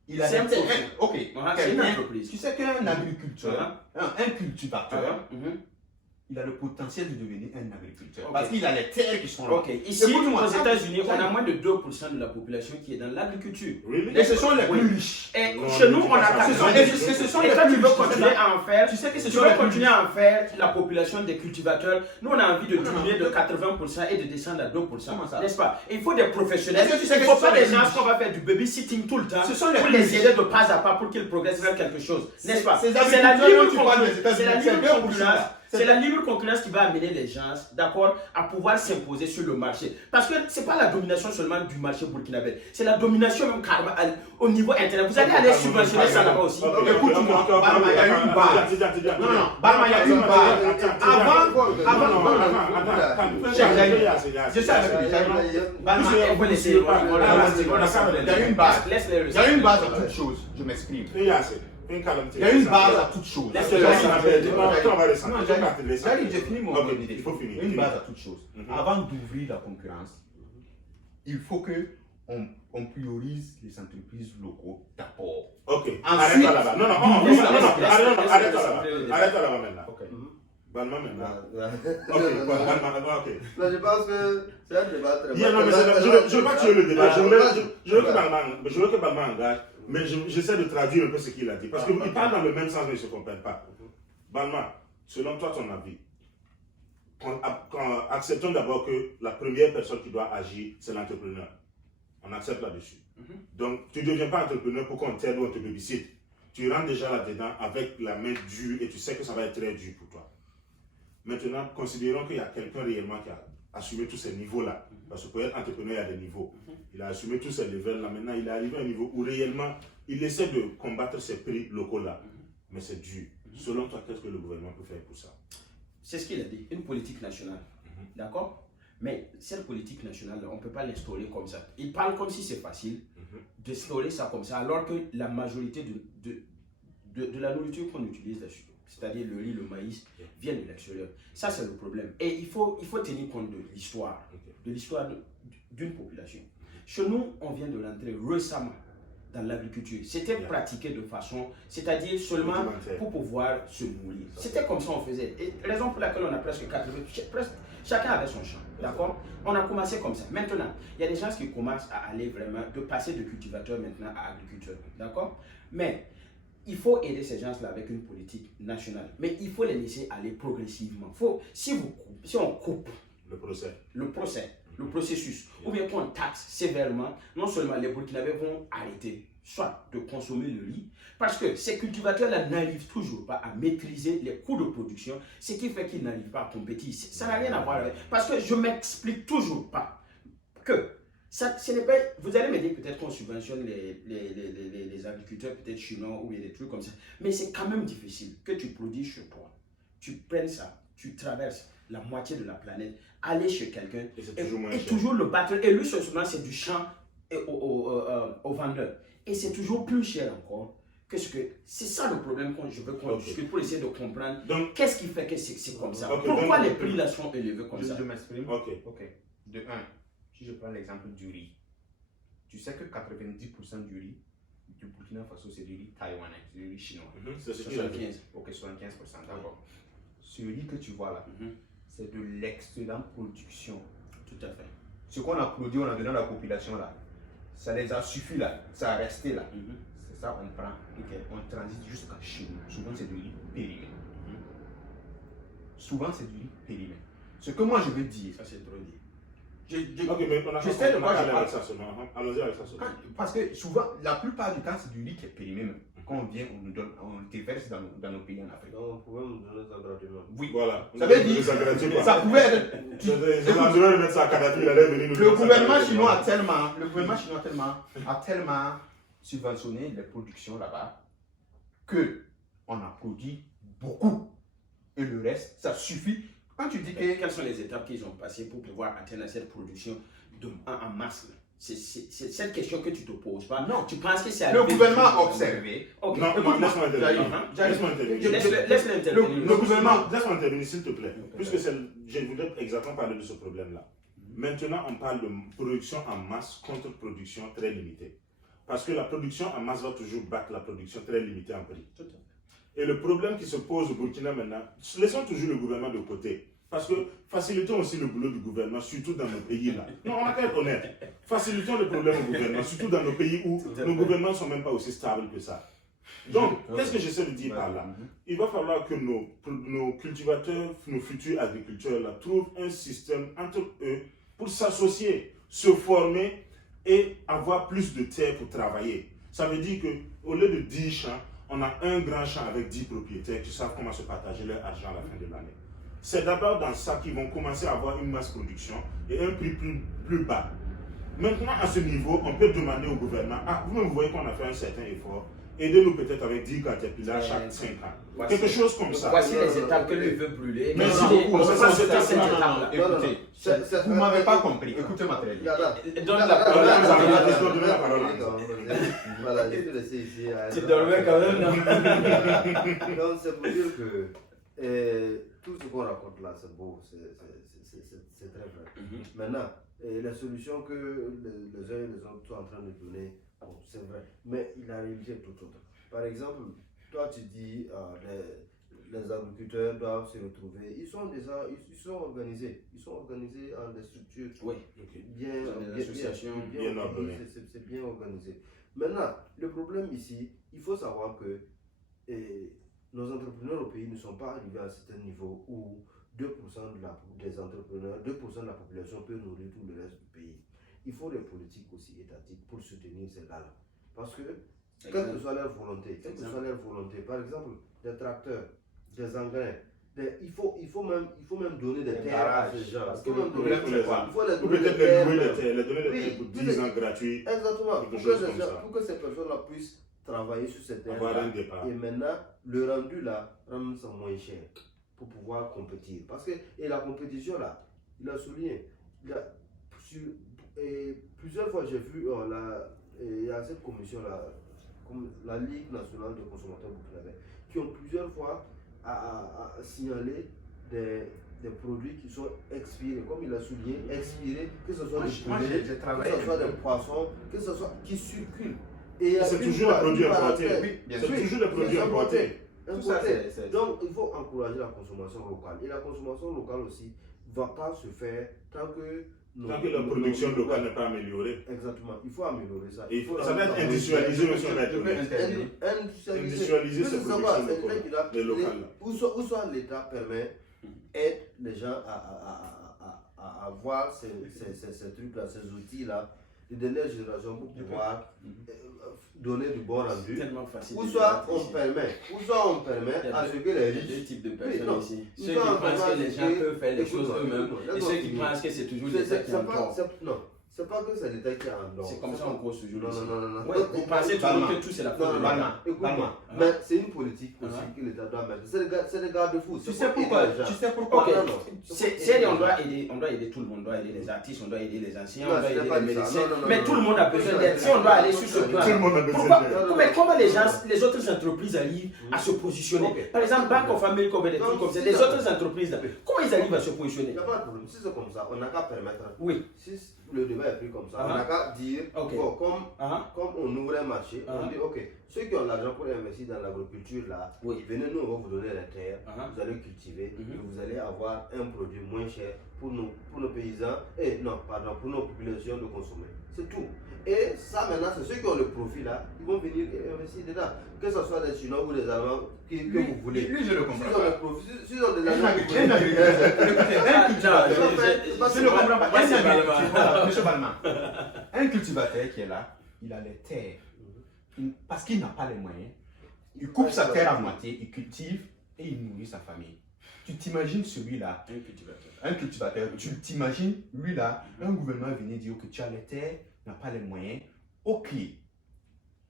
il a C'est un des- petit- Ok, C'est une quelqu'un- entreprise. tu sais qu'un agriculteur, un cultivateur, Mhm. il a le potentiel de devenir un agriculteur. Ok. Parce qu'il a les terres qui sont là. Ok, ici Écoute-moi, aux États-Unis, on a Jeanne. moins de 2% de la population qui est dans l'agriculture. Really? Et ce sont les Oui. plus riches. Et Non, chez nous, ne dis on a pas ça. 80. Et ce sont Et les toi, tu plus veux riches. continuer à en faire? Tu sais que ce Tu sont veux les plus continuer riches. à en faire la population des cultivateurs. Nous, on a envie de diminuer de 80% et de descendre à 2%. Comment ça? N'est-ce pas? Il faut des professionnels. Est-ce que tu sais Il que ne faut ce pas sont des les gens riches? qu'on va faire du babysitting tout le temps Ce sont les pour plus les riches. aider de pas à pas pour qu'ils progressent vers quelque chose. N'est-ce pas? Ces C'est la agriculteurs libre dont tu parles des concurrence. États-Unis, C'est la c'est libre 2%. concurrence. C'est la libre concurrence qui va amener les gens, d'accord, à pouvoir s'imposer sur le marché. Parce que ce n'est pas la domination seulement du marché burkinabé, c'est la domination même carrément au niveau international. Vous allez aller subventionner ça là-bas aussi. Écoute-moi, Balma, il y a une barre. Non, non, Balma, il y a une barre. Je sais avec lui, Balma, Il faut laisser. il y a une base. Laisse-les Il y a une base à toute chose, je m'exprime. Il y a une base à toute chose. J'arrive, j'ai fini mon idée. Il faut finir. Il y a une base à toute chose. Avant d'ouvrir la concurrence, il faut que on priorise les entreprises locaux d'abord. Ok, Ensuite, arrête-toi là-bas. Non, arrête-toi là-bas. Arrête-toi là-bas maintenant. Ok. Balma maintenant. Non, Ok, Balma, ok. je pense que c'est un débat très Yeah, non, mais je veux pas tuer le débat. Je veux que Balma engage, mais j'essaie de traduire un peu ce qu'il a dit. Parce qu'il parle dans le même sens, mais ils ne se comprennent pas. Balma, selon toi, ton avis, acceptons d'abord que la première personne qui doit agir, c'est l'entrepreneur. On accepte là-dessus. Donc, tu ne deviens pas entrepreneur pour qu'on t'aide ou on te babysitte. Tu rentres déjà là-dedans avec la main dure et tu sais que ça va être très dur pour toi. Maintenant, considérons qu'il y a quelqu'un réellement qui a assumé tous ces niveaux-là. Parce que pour être entrepreneur, il y a des niveaux. Il a assumé tous ces levels-là. Maintenant, il est arrivé à un niveau où réellement, il essaie de combattre ces prix locaux-là. Mais c'est dur. Selon toi, qu'est-ce que le gouvernement peut faire pour ça? C'est ce qu'il a dit, une politique nationale. D'accord? Mais cette politique nationale, on ne peut pas l'instaurer comme ça. Il parle comme si c'est facile d'instaurer ça comme ça, alors que la majorité de la nourriture qu'on utilise, c'est-à-dire le riz, le maïs, vient de l'extérieur. Ça, c'est le problème. Et il faut tenir compte de l'histoire, d'une population. Chez nous, on vient de l'entrer récemment dans l'agriculture. C'était pratiqué de façon, c'est-à-dire seulement pour pouvoir se nourrir. C'était comme ça on faisait. Et raison pour laquelle on a presque 80, chacun avait son champ, d'accord? On a commencé comme ça. Maintenant, il y a des gens qui commencent à aller vraiment, de passer de cultivateur maintenant à agriculteur, d'accord? Mais il faut aider ces gens-là avec une politique nationale. Mais il faut les laisser aller progressivement. Si on coupe le processus, ou bien qu'on taxe sévèrement, non seulement les Burkinabés vont arrêter soit de consommer le riz, parce que ces cultivateurs-là n'arrivent toujours pas à maîtriser les coûts de production, ce qui fait qu'ils n'arrivent pas à compétir. Ça n'a rien à voir avec... Parce que je ne m'explique toujours pas que ce n'est pas... Vous allez me dire peut-être qu'on subventionne les agriculteurs, peut-être chinois ou des trucs comme ça, mais c'est quand même difficile que tu produis chez toi. Tu prennes ça, tu traverses la moitié de la planète, aller chez quelqu'un et toujours le battre. Et lui, seulement, c'est du champ au vendeur. Et c'est toujours plus cher encore que ce que... C'est ça le problème que je veux qu'on discute pour essayer de comprendre qu'est-ce qui fait que c'est comme ça. Pourquoi les prix là sont élevés comme ça? Je m'exprime. Ok. De 1, si je prends l'exemple du riz, tu sais que 90% du riz du Burkina Faso, c'est du riz taïwanais, c'est du riz chinois. C'est ce qu'il a dit. 75. Ok, 75%, d'accord. Ce riz que tu vois là, c'est de l'excellente production. Tout à fait. Ce qu'on a produit, on a donné à la population là, ça les a suffi là, ça a resté là. C'est ça, on prend, on transite jusqu'à chez nous. Souvent, c'est du riz périmé. Souvent, c'est du riz périmé. Ce que moi je veux dire, Ça, c'est trop dit. Ok, mais on a J'essaie de pas voir aller la avec ça seulement. Allons-y avec ça seulement. parce que souvent, la plupart du temps, c'est du riz qui est périmé même. Quand on vient, on nous donne, on le déverse dans nos pays en Afrique. Donc, on pouvait me donner ça gratuitement. Oui, Voilà. ça veut dire, ça pouvait être. Je vais mettre ça à Kadhafi, il allait venir nous Le donner ça gouvernement gratuitement. chinois a tellement subventionné les productions là-bas que on a produit beaucoup. Et le reste, ça suffit. Quand tu dis que Quelles sont les étapes qu'ils ont passées pour pouvoir atteindre cette production en masse là? C'est cette question que tu te poses pas. Non. Tu penses que c'est le gouvernement a observé. Ok. Non, Écoute-moi, laisse-moi intervenir. j'arrive. Laisse-moi intervenir. Laisse-le intervenir. Le gouvernement, laisse-moi intervenir s'il te plaît. Puisque je voudrais exactement parler de ce problème-là. Maintenant, on parle de production en masse contre production très limitée. Parce que la production en masse va toujours battre la production très limitée en prix. Tout à fait. Et le problème qui se pose au Burkina maintenant, laissons toujours le gouvernement de côté. Parce que facilitons aussi le boulot du gouvernement, surtout dans nos pays là. Non, on a qu'à être honnête. Facilitons le problème au gouvernement, surtout dans nos pays où nos gouvernements ne sont même pas aussi stables que ça. Donc, qu'est-ce que j'essaie de dire par là? Il va falloir que nos cultivateurs, nos futurs agriculteurs là, trouvent un système entre eux pour s'associer, se former et avoir plus de terre pour travailler. Ça veut dire qu'au lieu de 10 champs, on a un grand champ avec 10 propriétaires qui savent comment se partager leur argent à la fin de l'année. C'est d'abord dans ça qu'ils vont commencer à avoir une masse production et un prix plus bas. Maintenant, à ce niveau, on peut demander au gouvernement, vous voyez qu'on a fait un certain effort, aidez-nous peut-être avec 10 caterpillars chaque 5 ans. Quelque chose comme ça. Voici les étapes que lui veut brûler. Mais on non, va ça, sauter cette non, étape-là. écoutez, vous ne m'avez pas compris. Écoutez-moi très bien. Donne la parole à Donne la parole. Voilà, je vais laisser ici. Tu dormais quand même, non? Donc, c'est pour dire que tout ce qu'on raconte là, c'est beau, c'est très vrai. Maintenant, la solution que les uns et les autres sont en train de donner, bon, c'est vrai, mais la réalité est tout autre. Par exemple, toi tu dis les agriculteurs doivent se retrouver, ils sont organisés en des structures bien ordonnées. C'est bien organisé. Maintenant, le problème ici, il faut savoir que nos entrepreneurs au pays ne sont pas arrivés à un certain niveau où 2% des entrepreneurs, 2% de la population peut nourrir tout le reste du pays. Il faut des politiques aussi étatiques pour soutenir ces gars-là. Parce que, quelle que soit leur volonté, par exemple, des tracteurs, des engrais, il faut même donner des terres à ces gens. Parce que le problème, c'est quoi? Ou peut-être les donner des terres pour 10 ans gratuits. Exactement, pour que ces personnes-là puissent travailler sur cette terre et maintenant le rendu là rend ça moins cher pour pouvoir compétir parce que la compétition là il a souligné plusieurs fois j'ai vu il y a cette commission là comme la Ligue nationale des consommateurs burkinabés qui ont plusieurs fois à signaler des produits qui sont expirés, comme il a souligné, expirés, que ce soit des poulets, que ce soit des poissons, que ce soit qui circulent. C'est toujours les produits importés. C'est toujours les produits importés. Donc il faut encourager la consommation locale. Et la consommation locale aussi ne va pas se faire tant que la production locale n'est pas améliorée. Exactement, il faut améliorer ça. Ça doit être industrialisé aussi. Industrialiser ces productions locales. Où soit l'État aide les gens à avoir ces trucs-là, ces outils-là de dernière génération pour pouvoir donner du bon rendu. Tellement facile. Ou soit on permet à ce que les riches. Il y a deux types de personnes ici. Ceux qui pensent que les gens peuvent faire les choses eux-mêmes et ceux qui pensent que c'est toujours l'État qui est en tort. Non, c'est pas que c'est l'État qui est en tort. C'est comme ça on cause toujours. Non. Ouais, vous pensez toujours que tout c'est la faute de l'État. Écoute-moi, mais c'est une politique aussi que l'État doit mettre. C'est des garde-fous. Tu sais pourquoi? On doit aider tout le monde. On doit aider les artistes, on doit aider les anciens, on doit aider les médecins. Mais tout le monde a besoin d'aide. Si on doit aller sur ce plan, comment les autres entreprises arrivent à se positionner? Par exemple, Bank of America, des trucs comme ça, les autres entreprises, comment ils arrivent à se positionner? Il n'y a pas de problème. Si c'est comme ça, on n'a qu'à permettre. Oui. le débat est pris comme ça. On n'a qu'à dire, bon, comme on ouvre un marché, on dit, ok, ceux qui ont l'argent pour investir dans l'agriculture, là, venez, nous, on va vous donner la terre, vous allez cultiver, et vous allez avoir un produit moins cher pour nos paysans, pour nos populations de consommer. C'est tout. Et ça, maintenant, c'est ceux qui ont le profit, là, ils vont venir investir dedans. Que ce soit des Chinois ou des Allemands que vous voulez. Lui, je le comprends. S'ils ont le profit, s'ils ont des Allemands. Je ne comprends pas. Monsieur Balma, un cultivateur qui est là, il a les terres. Parce qu'il n'a pas les moyens. Il coupe sa terre à moitié, il cultive et il nourrit sa famille. Tu t'imagines celui-là, un cultivateur, tu t'imagines lui là, un gouvernement vient dire que tu as les terres, n'a pas les moyens. Ok,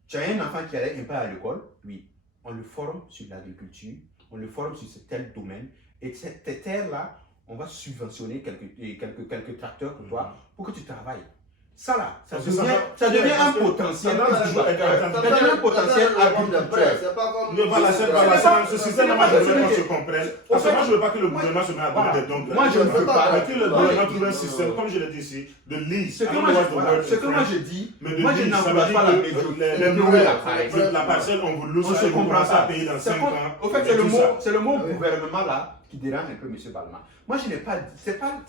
tu as un enfant qui allait un peu à l'école, oui, on le forme sur l'agriculture, on le forme sur tel domaine, et ces terres-là, on va subventionner quelques tracteurs pour toi, pour que tu travailles. Ça là, ça devient un potentiel agriculteur. Ce système, moi je veux qu'on se comprenne. Parce que moi je ne veux pas que le gouvernement se mette à donner des dons. Moi je ne veux pas. Mais que le gouvernement trouve un système, comme je l'ai dit ici, de lease. Ce que moi je dis, moi je n'encourage pas la médiocrité. La parcelle, on vous loue ça et vous commencez à payer dans 5 ans. Au fait, c'est le mot gouvernement là qui dérange un peu M. Balma. Moi, je n'ai pas dit, c'est pas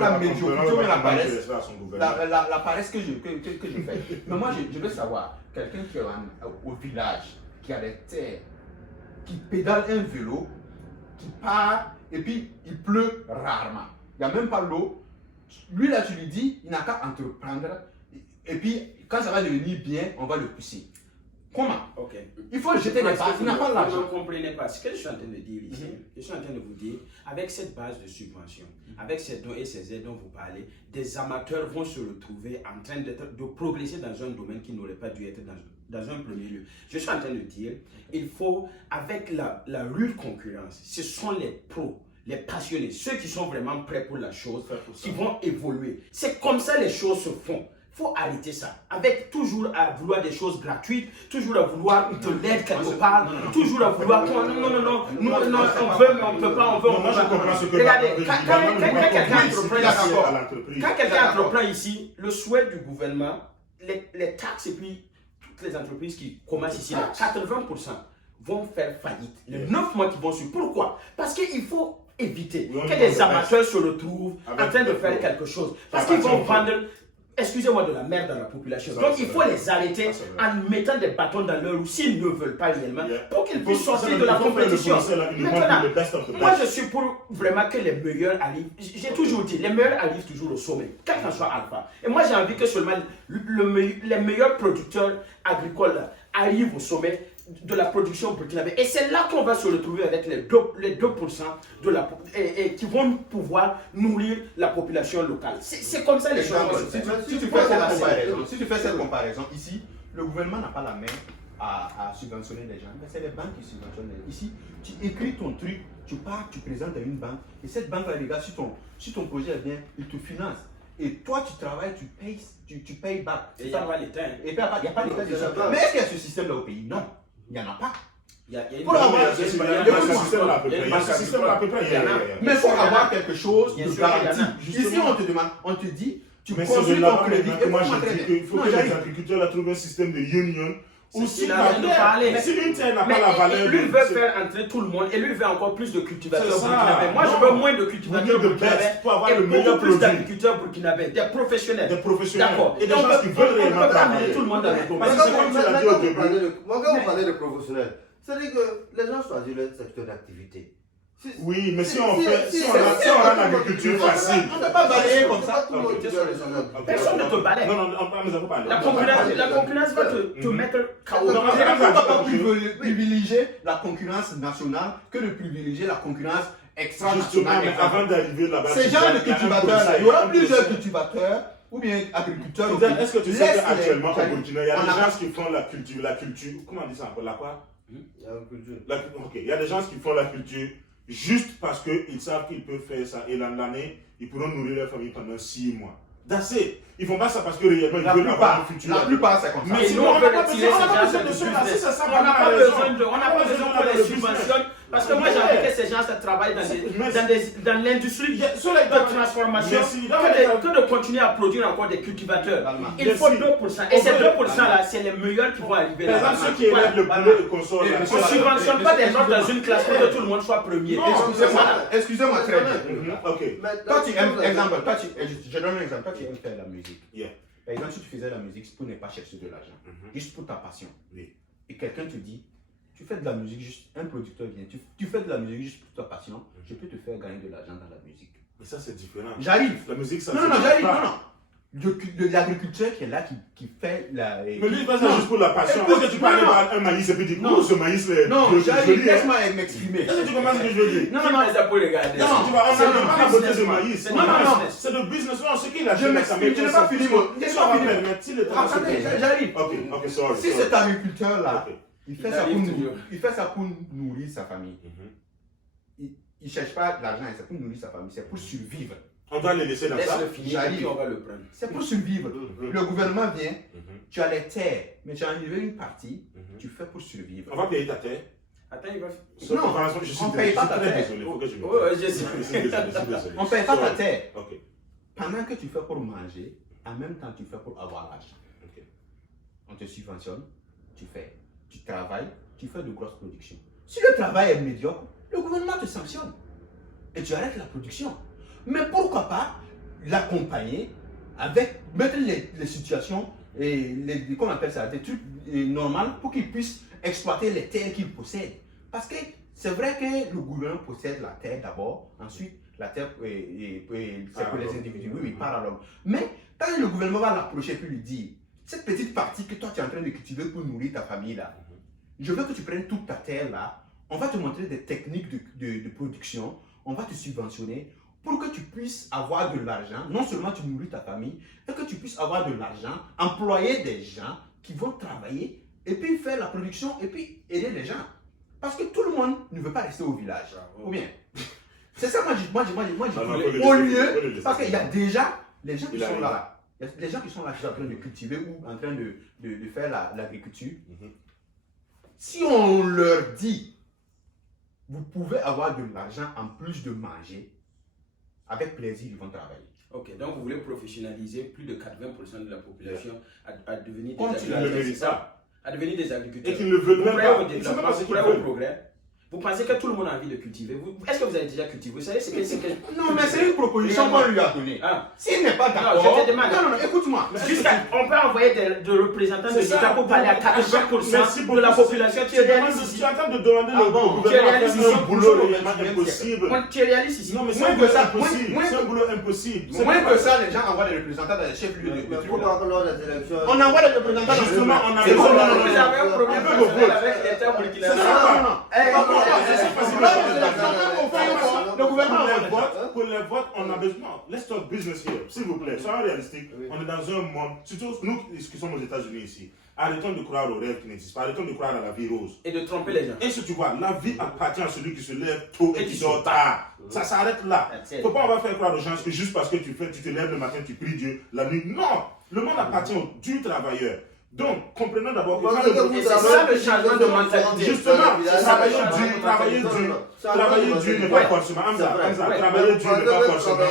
la médiocrité ou la paresse, la paresse que je fais. Mais moi, je veux savoir, quelqu'un qui est au village, qui a des terres, qui pédale un vélo, qui part, et puis il pleut rarement. Il n'y a même pas l'eau. Lui, là, tu lui dis, il n'a qu'à entreprendre, et puis, quand ça va devenir bien, on va le pousser. Comment? Il faut jeter les bases, il n'a pas l'argent. Vous ne comprenez pas ce que je suis en train de dire ici. Je suis en train de vous dire, avec cette base de subvention, avec ces dons et ces aides dont vous parlez, des amateurs vont se retrouver en train de progresser dans un domaine qui n'aurait pas dû être dans un premier lieu. Je suis en train de dire, il faut, avec la rude concurrence, ce sont les pros, les passionnés, ceux qui sont vraiment prêts pour la chose, qui vont évoluer. C'est comme ça les choses se font. Il faut arrêter ça. Avec toujours à vouloir des choses gratuites, toujours à vouloir de l'aide quelque part, toujours à vouloir. Non, on veut, mais on ne peut pas, on veut. Moi, je comprends ce que regardez, quand quelqu'un entreprend ici, le souhait du gouvernement, les taxes et puis toutes les entreprises qui commencent ici, 80% vont faire faillite. Les 9 mois qui vont suivre. Pourquoi? Parce qu'il faut éviter que des amateurs se retrouvent en train de faire quelque chose. Parce qu'ils vont vendre. Excusez-moi, de la merde dans la population. Donc il faut les arrêter en mettant des bâtons dans leur roue s'ils ne veulent pas réellement pour qu'ils puissent sortir de la compétition. Maintenant, moi je suis pour vraiment que les meilleurs arrivent. J'ai toujours dit, les meilleurs arrivent toujours au sommet, quel qu'en soit Alpha. Et moi j'ai envie que seulement les meilleurs producteurs agricoles arrivent au sommet de la production burkinabé. Et c'est là qu'on va se retrouver avec les 2% qui vont pouvoir nourrir la population locale. C'est comme ça les choses. Si tu fais cette comparaison, ici, le gouvernement n'a pas la main à subventionner les gens, mais c'est les banques qui subventionnent. Ici, tu écris ton truc, tu pars, tu présentes à une banque, et cette banque-là, les gars, si ton projet est bien, il te finance. Et toi, tu travailles, tu payes back. Et il n'y a pas l'État. Il n'y a pas l'État déjà. Mais est-ce qu'il y a ce système-là au pays? Non. Il n'y en a pas. Il y a mais il faut avoir quelque chose de garanti. Ici, on te demande, on te dit, tu construis ton crédit. Il faut que les agriculteurs trouvent un système de union. Ou si l'une terre n'a pas la valeur. Lui veut faire entrer tout le monde et lui veut encore plus de cultivateurs burkinabés. Moi, je veux moins de cultivateurs burkinabés et beaucoup plus d'agriculteurs burkinabés, des professionnels. D'accord. Et des gens qui veulent réellement travailler. Tout le monde avec nous. Quand vous parlez de professionnels, c'est-à-dire que les gens choisissent leur secteur d'activité. Oui, mais si on rend l'agriculture facile. On ne peut pas balayer comme ça. Personne ne te balaye. Non, mais ça ne peut pas. La concurrence va te mettre KO. On ne peut pas privilégier la concurrence nationale que de privilégier la concurrence extra-nationale. Mais avant d'arriver là-bas, ces gens de cultivateurs, il y aura plusieurs cultivateurs ou bien agriculteurs. Est-ce que tu sais qu'actuellement au Burkina, il y a des gens qui font la culture, comment on dit ça encore, la quoi? Il y a des gens qui font la culture juste parce qu'ils savent qu'ils peuvent faire ça et l'année, ils pourront nourrir leur famille pendant 6 mois. That's-it. Ils font pas ça parce que réellement ils veulent avoir un futur. La plupart, c'est comme ça. Mais nous, on peut retirer ces gens de business. On n'a pas besoin qu'on les subventionne. Parce que moi, j'ai envie que ces gens travaillent dans l'industrie de transformation Merci. que de continuer à produire encore des cultivateurs. Il faut 2%. Et ces 2%-là, c'est les meilleurs qui vont arriver là. Par exemple, ceux qui élèvent le poulet et consomment. on ne subventionne pas des gens dans une classe pour que tout le monde soit premier. Excusez-moi très bien. Ok. Toi, tu aimes, exemple, je donne un exemple. Toi, tu aimes faire la musique. Yeah. Par exemple, si tu faisais la musique, c'est pour ne pas chercher de l'argent, juste pour ta passion. Oui. Et quelqu'un te dit, tu fais de la musique, juste un producteur vient, tu fais de la musique juste pour ta passion, je peux te faire gagner de l'argent dans la musique. Mais ça, c'est différent. J'arrive. La musique, ça Non, j'arrive. Non. De l'agriculteur qui est là, qui fait la. Mais lui, il fait ça juste pour la passion. Est-ce que tu peux aller voir un maïs et puis dire, oh, ce maïs là. Non, j'arrive, laisse-moi m'exprimer. Est-ce que tu comprends ce que je veux dire? Non, ça peut regarder. Non, tu vas pas la beauté de maïs. Non, c'est de business. Non, ce qu'il a fait, ça je n'ai pas fini. Attendez, j'arrive. Ok, sorry. Si cet agriculteur-là, il fait ça pour nourrir sa famille. Il ne cherche pas l'argent, c'est pour nourrir sa famille, c'est pour survivre. On doit les laisser dans ça. Laisse-le finir et puis on va le prendre. C'est pour survivre. Le gouvernement vient, tu as les terres, mais tu as enlevé une partie, tu fais pour survivre. On va payer ta terre. Attends, il va. Non, on ne paye pas ta terre. Désolé, faut que je me. Ouais, je sais. On ne paye pas ta terre. Ok. Pendant que tu fais pour manger, en même temps tu fais pour avoir l'argent. On te subventionne, tu travailles, tu fais de grosses productions. Si le travail est médiocre, le gouvernement te sanctionne et tu arrêtes la production. Mais pourquoi pas l'accompagner avec, mettre les situations, comment on appelle ça, des trucs normaux pour qu'ils puissent exploiter les terres qu'ils possèdent. Parce que c'est vrai que le gouvernement possède la terre d'abord, ensuite la terre, c'est pour les individus, oui, par l'homme. Mais quand le gouvernement va l'approcher et lui dire, cette petite partie que toi tu es en train de cultiver pour nourrir ta famille là, je veux que tu prennes toute ta terre là, on va te montrer des techniques de production, on va te subventionner pour que tu puisses avoir de l'argent, non seulement tu nourris ta famille, mais que tu puisses avoir de l'argent, employer des gens qui vont travailler et puis faire la production et puis aider les gens. Parce que tout le monde ne veut pas rester au village, ou bien. C'est ça, moi je au lieu, parce qu'il y a déjà les gens qui sont là. Il y a des gens qui sont là, qui sont en train de cultiver ou en train de faire l'agriculture. Si on leur dit, vous pouvez avoir de l'argent en plus de manger, avec plaisir, ils vont travailler. Ok, donc vous voulez professionnaliser plus de 80% de la population à devenir des agriculteurs. Et qu'ils ne veulent même pas. Vous croyez au progrès. Vous pensez que tout le monde a envie de cultiver? Est-ce que vous avez déjà cultivé? Vous savez ce que c'est que... Non, mais c'est une proposition qu'on lui a donnée. S'il n'est pas d'accord... Non, je te demande. Non, écoute-moi. On peut envoyer des représentants de l'État pour parler à 80% de la population. Tu es réaliste ici. Tu es en train de demander le gouvernement à faire un boulot réellement impossible. Tu es réaliste ici. Non, mais c'est un boulot impossible. C'est un boulot impossible. Moins que ça, les gens envoient des représentants dans les chefs-lieux de trucs. On envoie des représentants. Justement, on a besoin. Vous avez un problème personnel avec l'État burkinabé. Le gouvernement pour les votes, on a besoin. Let's talk business here, s'il vous plaît. Soyons réalistiques. On est dans un monde, surtout nous qui sommes aux États-Unis ici. Arrêtons de croire aux rêves qui n'existent pas. Arrêtons de croire à la vie rose. Et de tromper les gens. Et si tu vois, la vie appartient à celui qui se lève tôt et qui dort tard. Ça s'arrête là. Il ne faut pas on va faire croire aux gens que juste parce que tu te lèves le matin, tu pries Dieu la nuit. Non, le monde appartient du travailleur. Donc, comprenons d'abord que c'est ça le changement de mentalité. Justement, travailler dur n'est pas forcément. Travailler dur n'est pas forcément.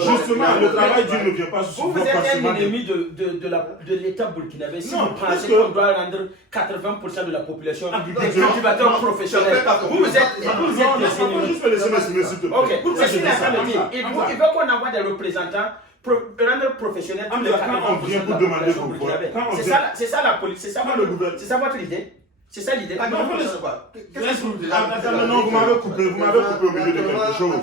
Justement, le travail dur ne vient pas forcément. Vous êtes un ennemi de l'État burkinabé. Si vous pensez qu'on doit rendre 80% de la population des cultivateurs professionnels, vous êtes des ennemis. Juste me laisser m'exprimer, s'il te plaît. Ok, c'est ce qu'il est en train de dire. Il veut qu'on envoie des représentants rendre professionnel tous les quand on vient pour demander vos votes, c'est ça la politique, c'est ça votre idée. C'est ça l'idée. Non, vous m'avez coupé au milieu de quelque chose.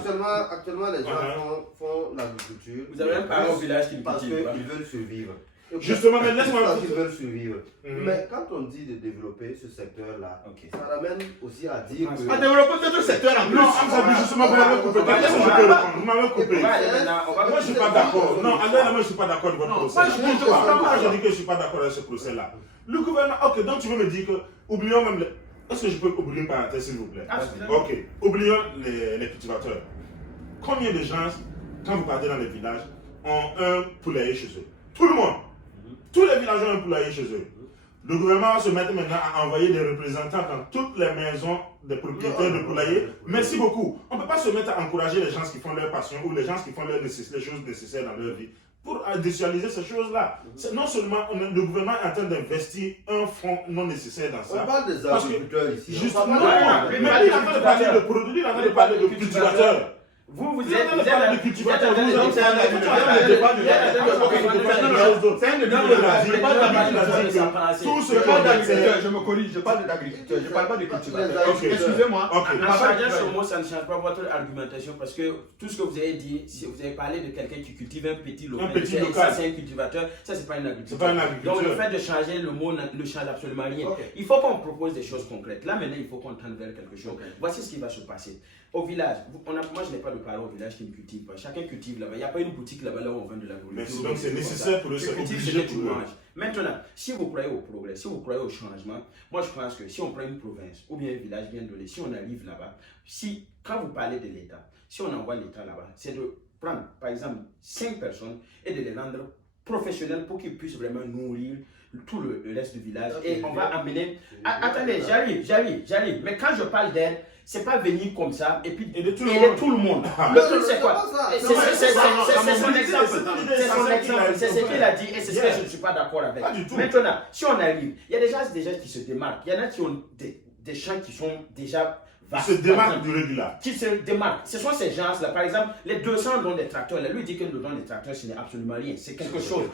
Actuellement, les gens font l'agriculture. Vous avez un parent au village qui parce qu'ils veulent survivre. Justement, mais laisse-moi parce qu'ils veulent survivre. Mais quand on dit de développer ce secteur-là, ça ramène aussi à dire que... À développer ce secteur en plus. Non, justement, vous m'avez coupé. Vous m'avez coupé. Moi, je ne suis pas d'accord. Non, moi, je ne suis pas d'accord avec votre procès. Moi, je dis que je ne suis pas d'accord avec ce procès-là. Le gouvernement, ok, donc tu veux me dire que, oublions même est-ce que je peux oublier une parenthèse, s'il vous plaît? Ok, oublions les cultivateurs. Combien de gens, quand vous partez dans les villages, ont un poulailler chez eux? Tout le monde. Tous les villageois ont un poulailler chez eux. Le gouvernement va se mettre maintenant à envoyer des représentants dans toutes les maisons des propriétaires de poulaillers. Merci beaucoup. On ne peut pas se mettre à encourager les gens qui font leur passion ou les gens qui font les choses nécessaires dans leur vie pour industrialiser ces choses-là. Non seulement le gouvernement est en train d'investir un fonds non nécessaire dans ça. On parle des agriculteurs ici. Justement, mais il est en train de parler de produits, il est en train de parler de cultivateurs. Vous êtes en train de parler de cultivateurs. C'est un débat. Je me corrige, je parle d'agriculteurs, je ne parle pas de cultivateurs. Excusez-moi. En changeant ce mot, ça ne change pas votre argumentation parce que tout ce que vous avez dit, si vous avez parlé de quelqu'un qui cultive un petit local, ça c'est un cultivateur, ça c'est pas une agriculture. Donc le fait de changer le mot ne change absolument rien. Il faut qu'on propose des choses concrètes. Là maintenant, il faut qu'on tende vers quelque chose. Voici ce qui va se passer. Au village, moi je n'ai pas de parents au village qui ne cultivent pas. Chacun cultive là-bas. Il n'y a pas une boutique là-bas là où on vend de la nourriture. Donc c'est nécessaire pour eux, c'est obligé pour eux. Maintenant, si vous croyez au progrès, si vous croyez au changement, moi je pense que si on prend une province ou bien un village bien donné, si on arrive là-bas, quand vous parlez de l'État, si on envoie l'État là-bas, c'est de prendre par exemple 5 personnes et de les rendre professionnels pour qu'ils puissent vraiment nourrir tout le reste du village. Et on va amener... Attendez, j'arrive. Mais quand je parle d'aide, c'est pas venir comme ça et puis aider tout le monde. Le truc c'est quoi? C'est son exemple. C'est ce qu'il a dit et c'est ce que je ne suis pas d'accord avec. Maintenant, si on arrive, il y a des gens qui se démarquent. Il y en a qui ont des champs qui sont déjà... Qui se démarquent du régulier. Qui se démarquent. Ce sont ces gens-là. Par exemple, les 200 dons des tracteurs. Lui dit que le don des tracteurs, ce n'est absolument rien. C'est quelque chose.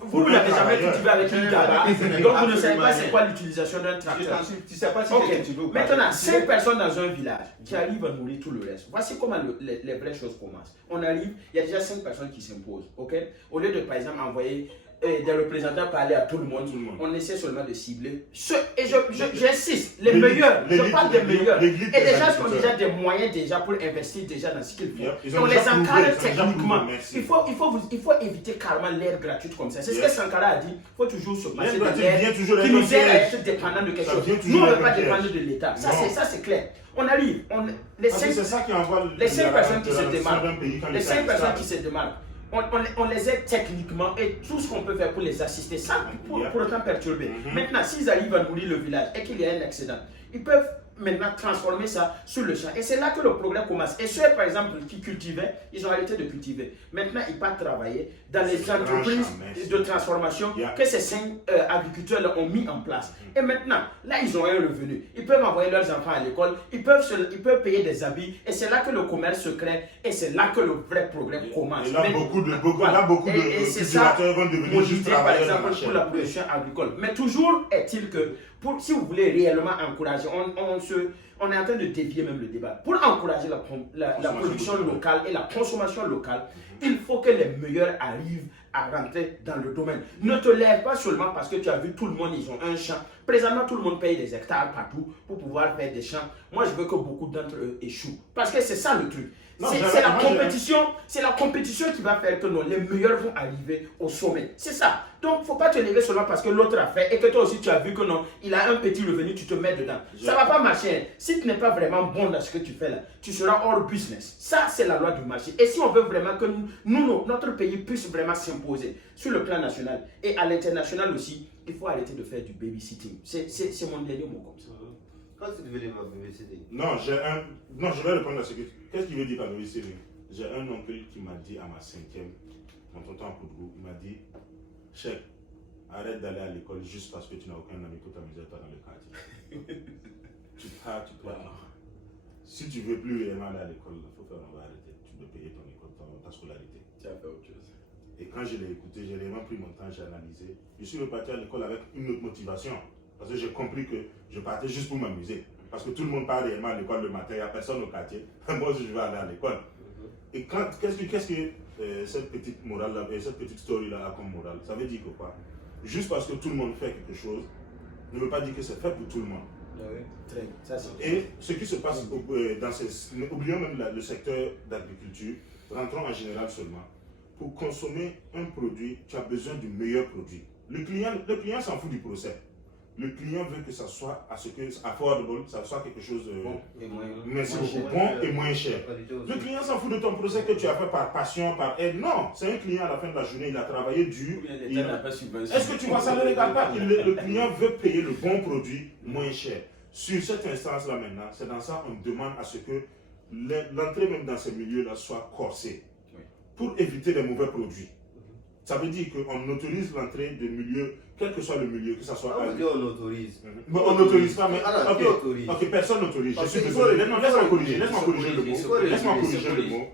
Vous n'avez jamais cultivé avec une gaba. Donc vous ne savez pas c'est quoi l'utilisation d'un tracteur. Tu ne sais pas si c'est cultivé ou pas. Maintenant, 5 personnes dans un village qui arrivent à nourrir tout le reste. Voici comment les vraies choses commencent. On arrive, il y a déjà 5 personnes qui s'imposent. Au lieu de, par exemple, envoyer des représentants parler à tout le monde, on essaie seulement de cibler ceux, et j'insiste, les meilleurs, je parle des meilleurs, et des gens qui ont déjà des moyens déjà pour investir déjà dans ce qu'ils font. On les encadre techniquement. Il faut éviter carrément l'aide gratuite comme ça. C'est ce que Sankara a dit, il faut toujours se passer de l'aide qui nous aide à être dépendant de quelque chose. Nous, on ne veut pas dépendre de l'État. Ça, c'est clair. On arrive, les 5 personnes qui se démarquent, on les aide techniquement et tout ce qu'on peut faire pour les assister sans pour autant perturber. Maintenant, s'ils arrivent à nourrir le village et qu'il y a un accident, ils peuvent maintenant transformer ça sur le champ. Et c'est là que le progrès commence. Et ceux, par exemple, qui cultivaient, ils ont arrêté de cultiver. Maintenant, ils partent travailler dans les entreprises de transformation que ces 5 agriculteurs ont mis en place. Et maintenant, là, ils ont un revenu. Ils peuvent envoyer leurs enfants à l'école, ils peuvent payer des habits. Et c'est là que le commerce se crée. Et c'est là que le vrai progrès commence. Et là, beaucoup de cultivateurs vont devenir juste travailleurs par exemple, pour la production agricole. Mais toujours est-il que, si vous voulez réellement encourager, on est en train de dévier même le débat. Pour encourager la production locale et la consommation locale, il faut que les meilleurs arrivent à rentrer dans le domaine. Ne te lève pas seulement parce que tu as vu tout le monde, ils ont un champ. Présentement, tout le monde paye des hectares partout pour pouvoir faire des champs. Moi, je veux que beaucoup d'entre eux échouent. Parce que c'est ça le truc. C'est la compétition qui va faire que les meilleurs vont arriver au sommet. C'est ça. Donc, il ne faut pas te lever seulement parce que l'autre a fait et que toi aussi tu as vu que non, il a un petit revenu, tu te mets dedans. Ça ne va pas marcher. Si tu n'es pas vraiment bon dans ce que tu fais là, tu seras hors business. Ça, c'est la loi du marché. Et si on veut vraiment que notre pays puisse vraiment s'imposer sur le plan national et à l'international aussi, il faut arrêter de faire du babysitting. C'est mon dernier mot comme ça. Quand tu veux dire babysitting? Non, je vais répondre à ce que... Qu'est-ce qu'il veut dire par babysitting? J'ai un oncle qui m'a dit à ma 5e, mon tonton en Koudrou, il m'a dit, chef, arrête d'aller à l'école juste parce que tu n'as aucun ami pour t'amuser toi dans le quartier. tu pars. Si tu veux plus réellement aller à l'école, il faut faire, on va arrêter. Tu dois payer ton école, ta scolarité. Tu as fait autre chose. Et quand je l'ai écouté, j'ai vraiment pris mon temps, j'ai analysé. Je suis reparti à l'école avec une autre motivation. Parce que j'ai compris que je partais juste pour m'amuser. Parce que tout le monde part réellement à l'école le matin, il n'y a personne au quartier. Moi aussi, je vais aller à l'école. Et qu'est-ce que cette petite morale-là, cette petite story-là a comme morale? Ça veut dire que quoi? Juste parce que tout le monde fait quelque chose, ne veut pas dire que c'est fait pour tout le monde. Et ce qui se passe oublions même le secteur d'agriculture, rentrons en général seulement. Pour consommer un produit, tu as besoin du meilleur produit. Le client s'en fout du procès. Le client veut que ça soit affordable, ça soit quelque chose de Bon et moins bon et moins cher. Le client s'en fout de ton projet que tu as fait par passion, par aide. Non, c'est un client à la fin de la journée, il a travaillé dur. Est-ce que tu vois, ça ne regarde pas. Le client veut payer le bon produit moins cher. Sur cette instance-là maintenant, c'est dans ça qu'on demande à ce que l'entrée même dans ces milieux-là soit corsée pour éviter les mauvais produits. Ça veut dire qu'on autorise l'entrée de milieux, quel que soit le milieu, que ce soit... On autorise. Mais on n'autorise pas, mais... autorise. Ok, personne n'autorise. Je suis désolé. Laisse-moi corriger le mot.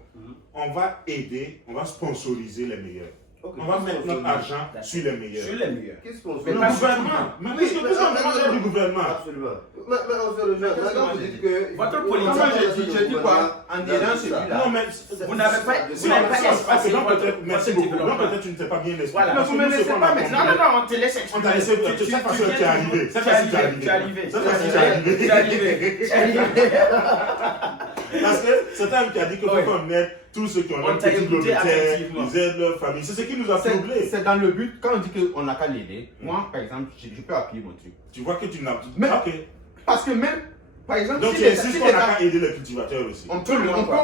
On va aider, on va sponsoriser les meilleurs. On va mettre notre argent sur les meilleurs. Sur les meilleurs. Qu'est-ce qu'on Le gouvernement. Mais qu'est-ce qu'on demande du gouvernement? Absolument. Mais on se rejoint. Là, vous dites que... Votre politique, je dis quoi? En disant celui-là. Non, mais... Vous n'avez pas espacé Merci beaucoup. Non, peut-être tu ne t'es pas bien expliqué. Voilà. Mais vous ne me laissez pas maintenant. Non, on te laisse On t'a expliquer. laissé... Cette fois-ci, tu es arrivé. Cette fois-ci, tu es arrivé. Cette fois-ci, tu es arrivé. Parce que c'est un qui a dit qu'il faut qu'on aide tous ceux qui ont un petit globitaire, ils aident leur famille. C'est ce qui nous a troublés. C'est dans le but, quand on dit qu'on n'a qu'à l'aider, moi, par exemple, je peux appuyer mon truc. Tu vois que tu n'as... Mais, ok. Parce que même, par exemple, donc tu insistes qu'on n'a qu'à aider les cultivateurs aussi. On peut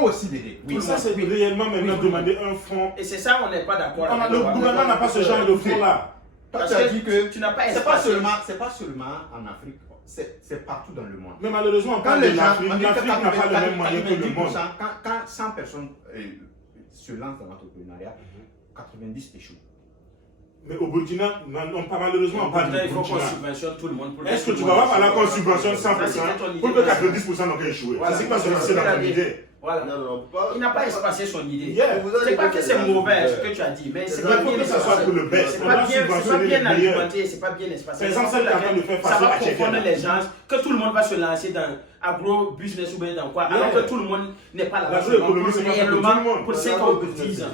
aussi l'aider. Oui, ça c'est réellement maintenant demander un fonds. Et c'est ça, on n'est pas d'accord. Le gouvernement n'a pas ce genre de fonds-là. Parce que dit que tu n'as pas espacé. C'est pas seulement en Afrique, c'est partout dans le monde. Mais malheureusement, quand les gens, l'Afrique n'a pas le même moyen que le monde. Quand 100 personnes se lancent dans l'entrepreneuriat, 90 échouent. Mais au Burkina, malheureusement, on parle du Il faut qu'on Burkina. subventionne tout le monde. Est-ce que tu vas pas parler qu'on subventionne 100% pour que 90% n'ont qu'à échouer? C'est quoi c'est dans ton idée? Voilà. Il n'a pas espacé son idée. Yeah. C'est pas que c'est mauvais ce que tu as dit, mais c'est pas bien espacé. C'est pas bien alimenté, c'est pas bien espacé. Par exemple, celle qui est en train de faire ça face va à confondre les gens, que tout le monde va se lancer dans agro-business ou bien dans quoi, alors que tout le monde n'est pas là-bas. Pour 5 ans ou 10 ans.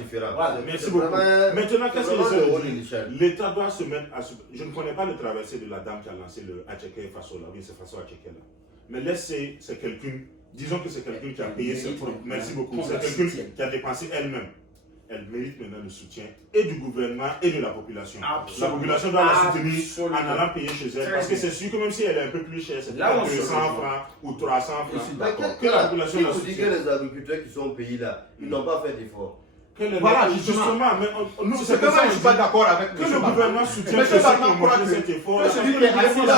Merci beaucoup. Maintenant, qu'est-ce que je dis? L'État doit se mettre à... Je ne connais pas le traversé de la dame qui a lancé le Acheke Faso là. Oui, c'est Faso Acheke là. Mais laissez, c'est quelqu'un... Disons que c'est quelqu'un qui a payé ses propres. Merci beaucoup. C'est quelqu'un qui a dépensé elle-même. Elle mérite maintenant le soutien et du gouvernement et de la population. La population doit la soutenir en allant payer chez elle. Parce que c'est sûr que même si elle est un peu plus chère, c'est peut-être 200 francs ou 300 francs. Que la population la soutienne. Qui vous dit que les agriculteurs qui sont au pays là, ils n'ont pas fait d'efforts? Voilà, justement, mais nous, c'est que ça, je ne suis pas d'accord avec que le gouvernement soutienne ceux qui ont montré cet effort. Celui qui est assis là,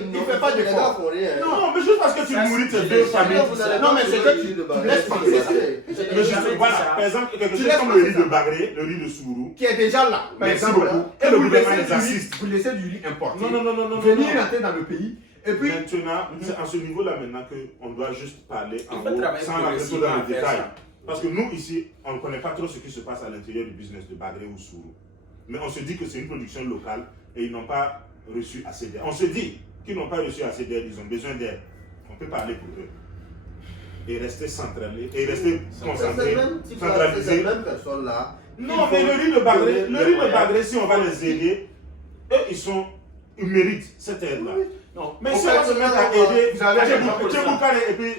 il ne fait pas d'effort. Non, mais juste parce que tu nourris tes deux familles. Non, mais c'est que tu laisses penser ça. Mais juste, voilà, par exemple, quelque chose comme le riz de Bagré, le riz de Sourou, qui est déjà là, par exemple, et le gouvernement les assiste. Vous laissez du riz importé. Non. Venir rentrer dans le pays. Et puis, maintenant, c'est à ce niveau-là maintenant qu'on doit juste parler en haut, sans rentrer dans les détails. Parce que nous, ici, on ne connaît pas trop ce qui se passe à l'intérieur du business de Bagré ou Sourou. Mais on se dit que c'est une production locale et ils n'ont pas reçu assez d'aide. On se dit qu'ils n'ont pas reçu assez d'aide, ils ont besoin d'aide. On peut parler pour eux. Et rester centralisé, et rester concentré, centralisé. Ces mêmes personnes-là. Non, mais le riz de Bagré, si on va les aider, eux, ils méritent cette aide-là. Mais si on se met à aider, Tchéboukalé et puis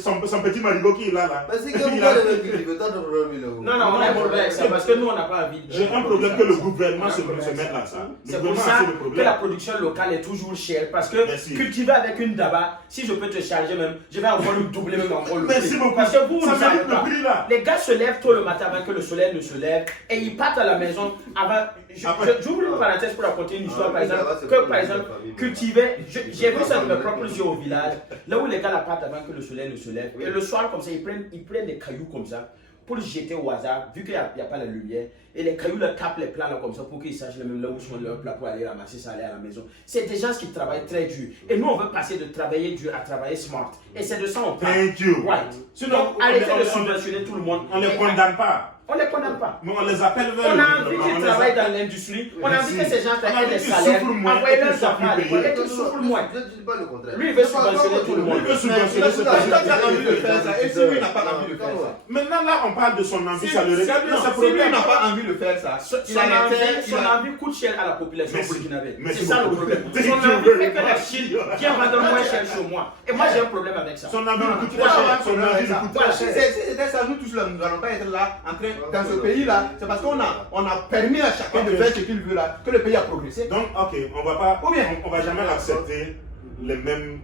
son petit marigot qui est là. Mais c'est que vous avez le temps de 20 000 €. Non, on a un problème avec ça parce que nous, on n'a pas envie. J'ai un problème que le gouvernement se mette là ça. C'est pour ça que la production locale est toujours chère. Parce que cultiver avec une daba, si je peux te charger même, je vais encore le doubler, même encore le prix. Merci beaucoup. Parce que vous ne savez le prix là. Les gars se lèvent tôt le matin avant que le soleil ne se lève et ils partent à la maison avant. J'ouvre une parenthèse pour raconter une histoire, par exemple, que par exemple, cultiver, j'ai vu ça de mes propres yeux au village, là où les gars la partent avant que le soleil ne se lève, et le soir comme ça, ils prennent des cailloux comme ça, pour les jeter au hasard, vu qu'il n'y a pas la lumière, et les cailloux leur tapent les plats là comme ça, pour qu'ils sachent même là où sont leurs plats pour aller ramasser ça, aller à la maison. C'est des gens qui travaillent très dur, et nous on veut passer de travailler dur à travailler smart, et c'est de ça on parle. Thank you. Right. Sinon, arrêtez de subventionner tout le monde. On ne les condamne pas. On ne les condamne pas. Mais on les appelle vers on a envie qu'ils travaillent dans l'industrie. On a envie que ces gens aient des salaires. Envoyez leurs enfants à l'école et qu'ils souffrent moins. Je ne dis pas le contraire. Lui, il veut subventionner tout le monde. Il veut subventionner ce et si lui n'a pas envie de faire ça? Maintenant, là, on parle de son envie, ça le regarde bien, ça si lui n'a pas envie de faire ça, son envie coûte cher à la population burkinabé. C'est ça le problème. Son envie fait que la Chine vient vendre moins cher chez moi. Et moi, j'ai un problème avec ça. Son envie coûte très cher. Son envie coûte très cher. C'était ça, nous tous là, nous n'allons pas être là en train dans ce pays-là, c'est parce qu'on a permis à chacun de faire ce qu'il veut là, que le pays a progressé. Donc, ok, on va jamais accepter les mêmes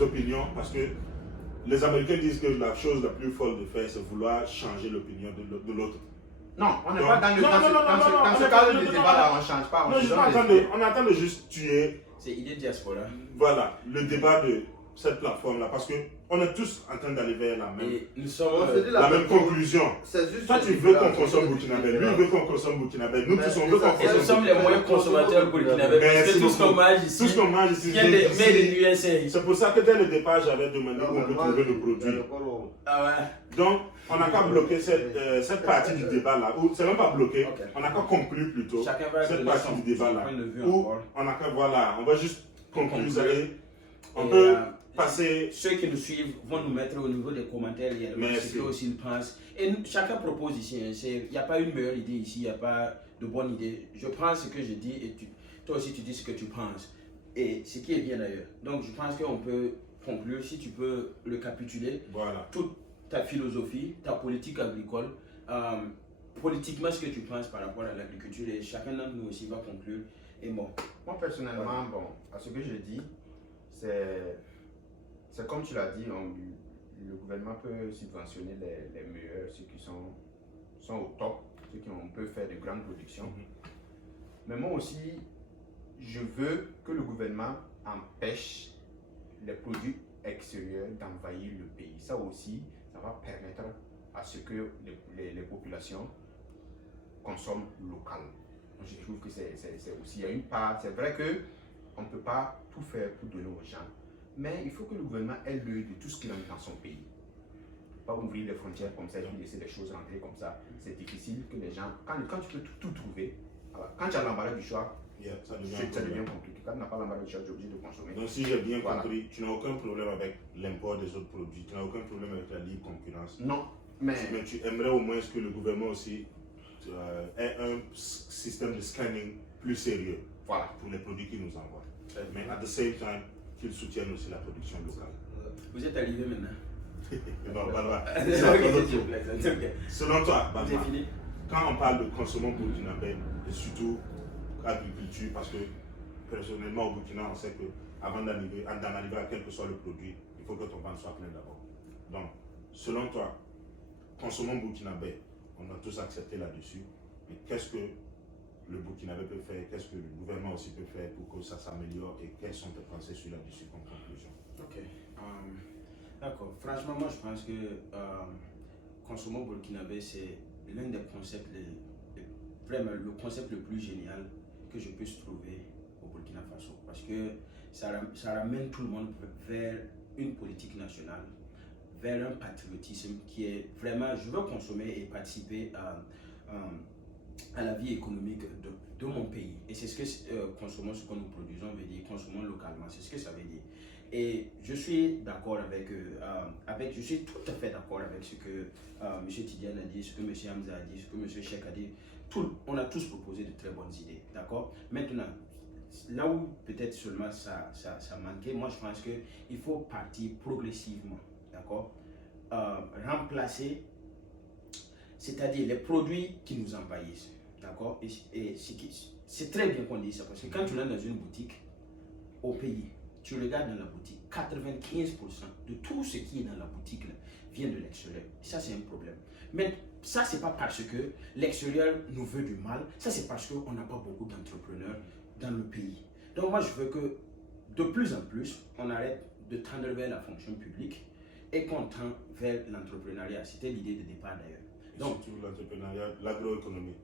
opinions parce que les Américains disent que la chose la plus folle de faire, c'est vouloir changer l'opinion de l'autre. Non, on n'est pas dans ce cadre de débat là, on ne change pas. On est en train de juste tuer. C'est idée diaspora. Voilà, le débat de cette plateforme là, parce que on est tous en train d'aller vers la même conclusion. Toi, tu veux qu'on consomme burkinabé, lui veut qu'on consomme burkinabé, nous tous on veut qu'on consomme. Nous sommes les moyens consommateurs burkinabés. Parce que tout ce qu'on mange ici, vient des made in USA. C'est pour ça que dès le départ, j'avais demandé où on peut trouver le produit. Ah ouais. Donc, on n'a qu'à bloquer cette partie du débat là, ou c'est même pas bloqué, on n'a qu'à conclure plutôt cette partie du débat là, où on n'a qu'à, voilà, on va juste conclure, on peut passer. Ceux qui nous suivent vont nous mettre au niveau des commentaires ce qu'eux aussi ils pensent. Et chacun propose ici, il n'y a pas une meilleure idée ici, il n'y a pas de bonne idée. Je prends ce que je dis et toi aussi tu dis ce que tu penses. Et ce qui est bien d'ailleurs. Donc je pense qu'on peut conclure, si tu peux récapituler toute ta philosophie, ta politique agricole, politiquement ce que tu penses par rapport à l'agriculture et chacun d'entre nous aussi va conclure. Et bon. Moi personnellement, à ce que je dis, c'est comme tu l'as dit, le gouvernement peut subventionner les meilleurs, ceux qui sont au top, ceux qui peuvent faire de grandes productions. Mais moi aussi, je veux que le gouvernement empêche les produits extérieurs d'envahir le pays. Ça aussi, ça va permettre à ce que les populations consomment local. Je trouve que c'est aussi, il y a une part, c'est vrai qu'on ne peut pas tout faire pour donner aux gens, mais il faut que le gouvernement ait l'œil de tout ce qui entre dans son pays. Pas ouvrir les frontières comme ça et puis laisser les choses rentrer comme ça. C'est difficile que les gens, quand tu peux tout trouver, alors, quand tu as l'embarras du choix, ça devient compliqué. Quand tu n'as pas l'embarras du choix, tu es obligé de consommer. Donc si j'ai bien compris, tu n'as aucun problème avec l'import des autres produits, tu n'as aucun problème avec la libre concurrence. Non, mais tu aimerais au moins que le gouvernement aussi ait un système de scanning plus sérieux pour les produits qu'il nous envoie. Mais at the same time, qu'il soutienne aussi la production locale. Vous êtes arrivé maintenant. Non, Balba. Okay. Selon toi, Balba, fini? Quand on parle de consommation burkinabé, et surtout agriculture, parce que personnellement au Burkina, on sait qu'avant d'arriver à quel que soit le produit, il faut que ton ventre soit plein d'abord. Donc, selon toi, consommons burkinabé, on a tous accepté là-dessus, mais qu'est-ce que le burkinabé peut faire, qu'est-ce que le gouvernement aussi peut faire pour que ça s'améliore et quelles sont tes pensées sur là-dessus comme conclusion? Ok. D'accord. Franchement, moi je pense que consommons burkinabé, c'est l'un des concepts, vraiment le concept le plus génial que je puisse trouver au Burkina Faso. Parce que ça ramène tout le monde vers une politique nationale, vers un patriotisme qui est vraiment, je veux consommer et participer à la vie économique de mon pays. Et c'est ce que consommons ce que nous produisons veut dire, consommons localement, c'est ce que ça veut dire. Et je suis d'accord je suis tout à fait d'accord avec ce que M. Tidiane a dit, ce que M. Hamza a dit, ce que M. Cheikh a dit. On a tous proposé de très bonnes idées, d'accord? Maintenant, là où peut-être seulement ça manquait, moi je pense qu'il faut partir progressivement, d'accord? Remplacer, c'est-à-dire les produits qui nous envahissent, d'accord? Et c'est très bien qu'on dise ça, parce que quand tu es dans une boutique au pays, tu regardes dans la boutique, 95% de tout ce qui est dans la boutique là, vient de l'extérieur. Ça, c'est un problème. Mais ça, c'est pas parce que l'extérieur nous veut du mal. Ça, c'est parce qu'on n'a pas beaucoup d'entrepreneurs dans le pays. Donc, moi, je veux que de plus en plus, on arrête de tendre vers la fonction publique et qu'on tend vers l'entrepreneuriat. C'était l'idée de départ d'ailleurs. Donc, surtout l'entrepreneuriat, l'agroéconomie.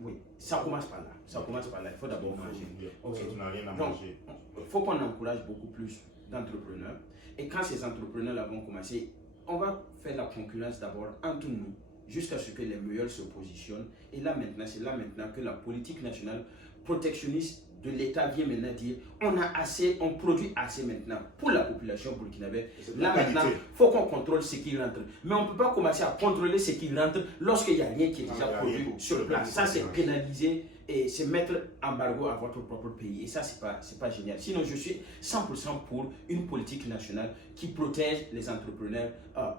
Oui, ça commence par là. Ça commence par là. Il faut d'abord manger. Okay. Tu n'as rien à manger. Il faut qu'on encourage beaucoup plus d'entrepreneurs. Et quand ces entrepreneurs-là vont commencer, on va faire la concurrence d'abord entre nous, jusqu'à ce que les meilleurs se positionnent. Et là maintenant, c'est là maintenant que la politique nationale protectionniste de l'État vient maintenant dire on produit assez maintenant pour la population burkinabé. Là maintenant, il faut qu'on contrôle ce qui rentre. Mais on ne peut pas commencer à contrôler ce qui rentre lorsqu'il n'y a rien qui est déjà produit sur place. Ça, c'est pénaliser et c'est mettre embargo à votre propre pays. Et ça, c'est pas génial. Sinon, je suis 100% pour une politique nationale qui protège les entrepreneurs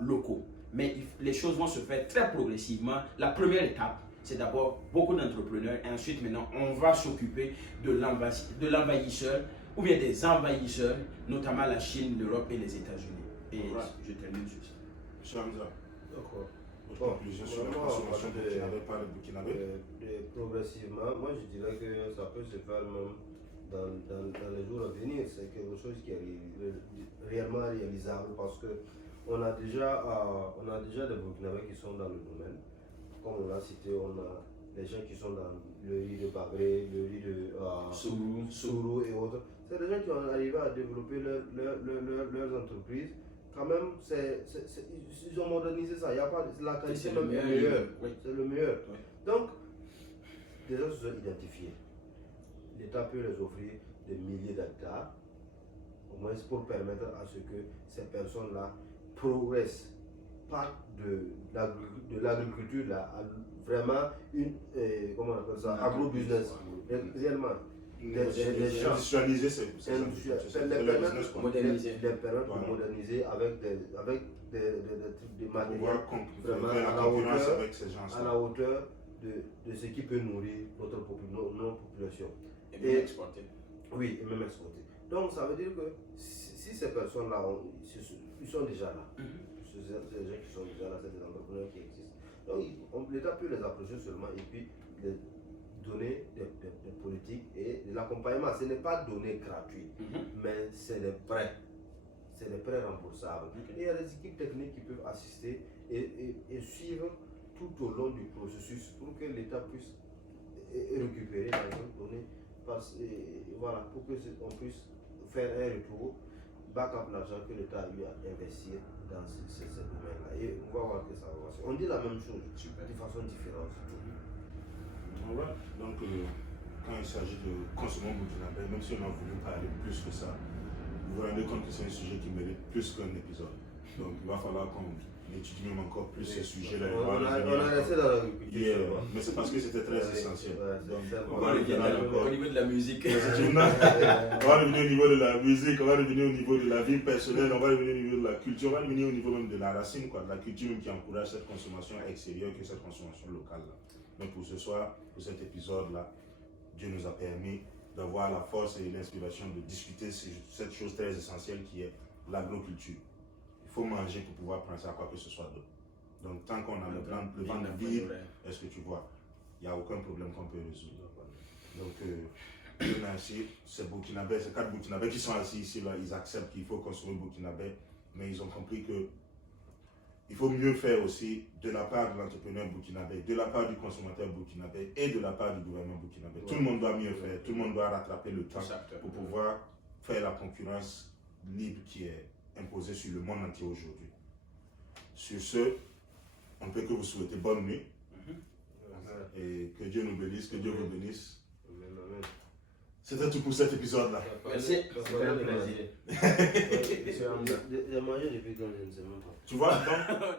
locaux. mais les choses vont se faire très progressivement. La première étape, c'est d'abord beaucoup d'entrepreneurs et ensuite maintenant on va s'occuper de l'envahisseur ou bien des envahisseurs, notamment la Chine, l'Europe et les États-Unis. Et je termine sur ça. Hamza, D'accord. conclusion sur la consommation burkinabé par le Burkinabé. Progressivement, moi je dirais que ça peut se faire même dans les jours à venir. C'est quelque chose qui est réellement réalisable parce que on a déjà des Burkinabés qui sont dans le domaine. Comme on l'a cité, on a les gens qui sont dans le riz de Bagré, le riz de Sourou et autres. C'est des gens qui ont arrivé à développer leurs entreprises. Quand même, ils ont modernisé ça. Il y a pas, la qualité même est meilleure. Oui. C'est le meilleur. Oui. Donc, déjà, se sont identifiés. L'État peut les offrir des milliers d'hectares, au moins pour permettre à ce que ces personnes-là progressent. Pas de l'agriculture là, vraiment une, comment on appelle ça, agro-business. Réellement. Industrialiser, c'est moderniser avec des matériels vraiment à la hauteur de ce qui peut nourrir notre population. Et même exporter. Oui, et même exporter. Donc ça veut dire que si ces personnes-là, ils sont déjà là. C'est des gens qui sont déjà là, c'est des entrepreneurs qui existent. Donc l'État peut les approcher seulement et puis les donner des politiques et de l'accompagnement. Ce n'est pas donné gratuit, mais c'est des prêts. C'est des prêts remboursables. Et il y a des équipes techniques qui peuvent assister et suivre tout au long du processus pour que l'État puisse récupérer l'argent donné. Voilà, pour qu'on puisse faire un retour, back-up l'argent que l'État a eu à investir dans ces domaines-là. Et on va voir que ça va. On dit la même chose, de façon différente. Voilà. Donc, quand il s'agit de consommer burkinabé, même si on a voulu parler plus que ça, vous vous rendez compte que c'est un sujet qui mérite plus qu'un épisode. Donc, il va falloir qu'on étudie même encore plus ce sujet-là. On a resté dans l'agriculture. Mais c'est parce que c'était très essentiel. On va revenir au niveau de la musique. On va revenir au niveau de la musique, on va revenir au niveau de la vie personnelle, on va revenir au niveau de la culture, on va revenir au niveau même de la racine, quoi, de la culture même qui encourage cette consommation extérieure que cette consommation locale. Là. Mais pour ce soir, pour cet épisode-là, Dieu nous a permis d'avoir la force et l'inspiration de discuter cette chose très essentielle qui est l'agriculture. Il faut manger pour pouvoir penser à quoi que ce soit d'autre. Donc tant qu'on a le ventre vide, est-ce que tu vois, il n'y a aucun problème qu'on peut résoudre. Donc merci, c'est Burkinabé, c'est 4 Burkinabés qui sont assis ici, là, ils acceptent qu'il faut consommer Burkinabé, mais ils ont compris que il faut mieux faire aussi de la part de l'entrepreneur burkinabé, de la part du consommateur burkinabé et de la part du gouvernement burkinabé. Tout le monde doit mieux faire, tout le monde doit rattraper le temps pour pouvoir faire la concurrence libre qui est imposée sur le monde entier aujourd'hui. Sur ce, on ne peut que vous souhaiter bonne nuit et que Dieu nous bénisse, que Dieu vous bénisse. C'était tout pour cet épisode-là. Merci. C'était un plaisir. J'ai mangé depuis quand je ne sais même pas. Tu vois, donc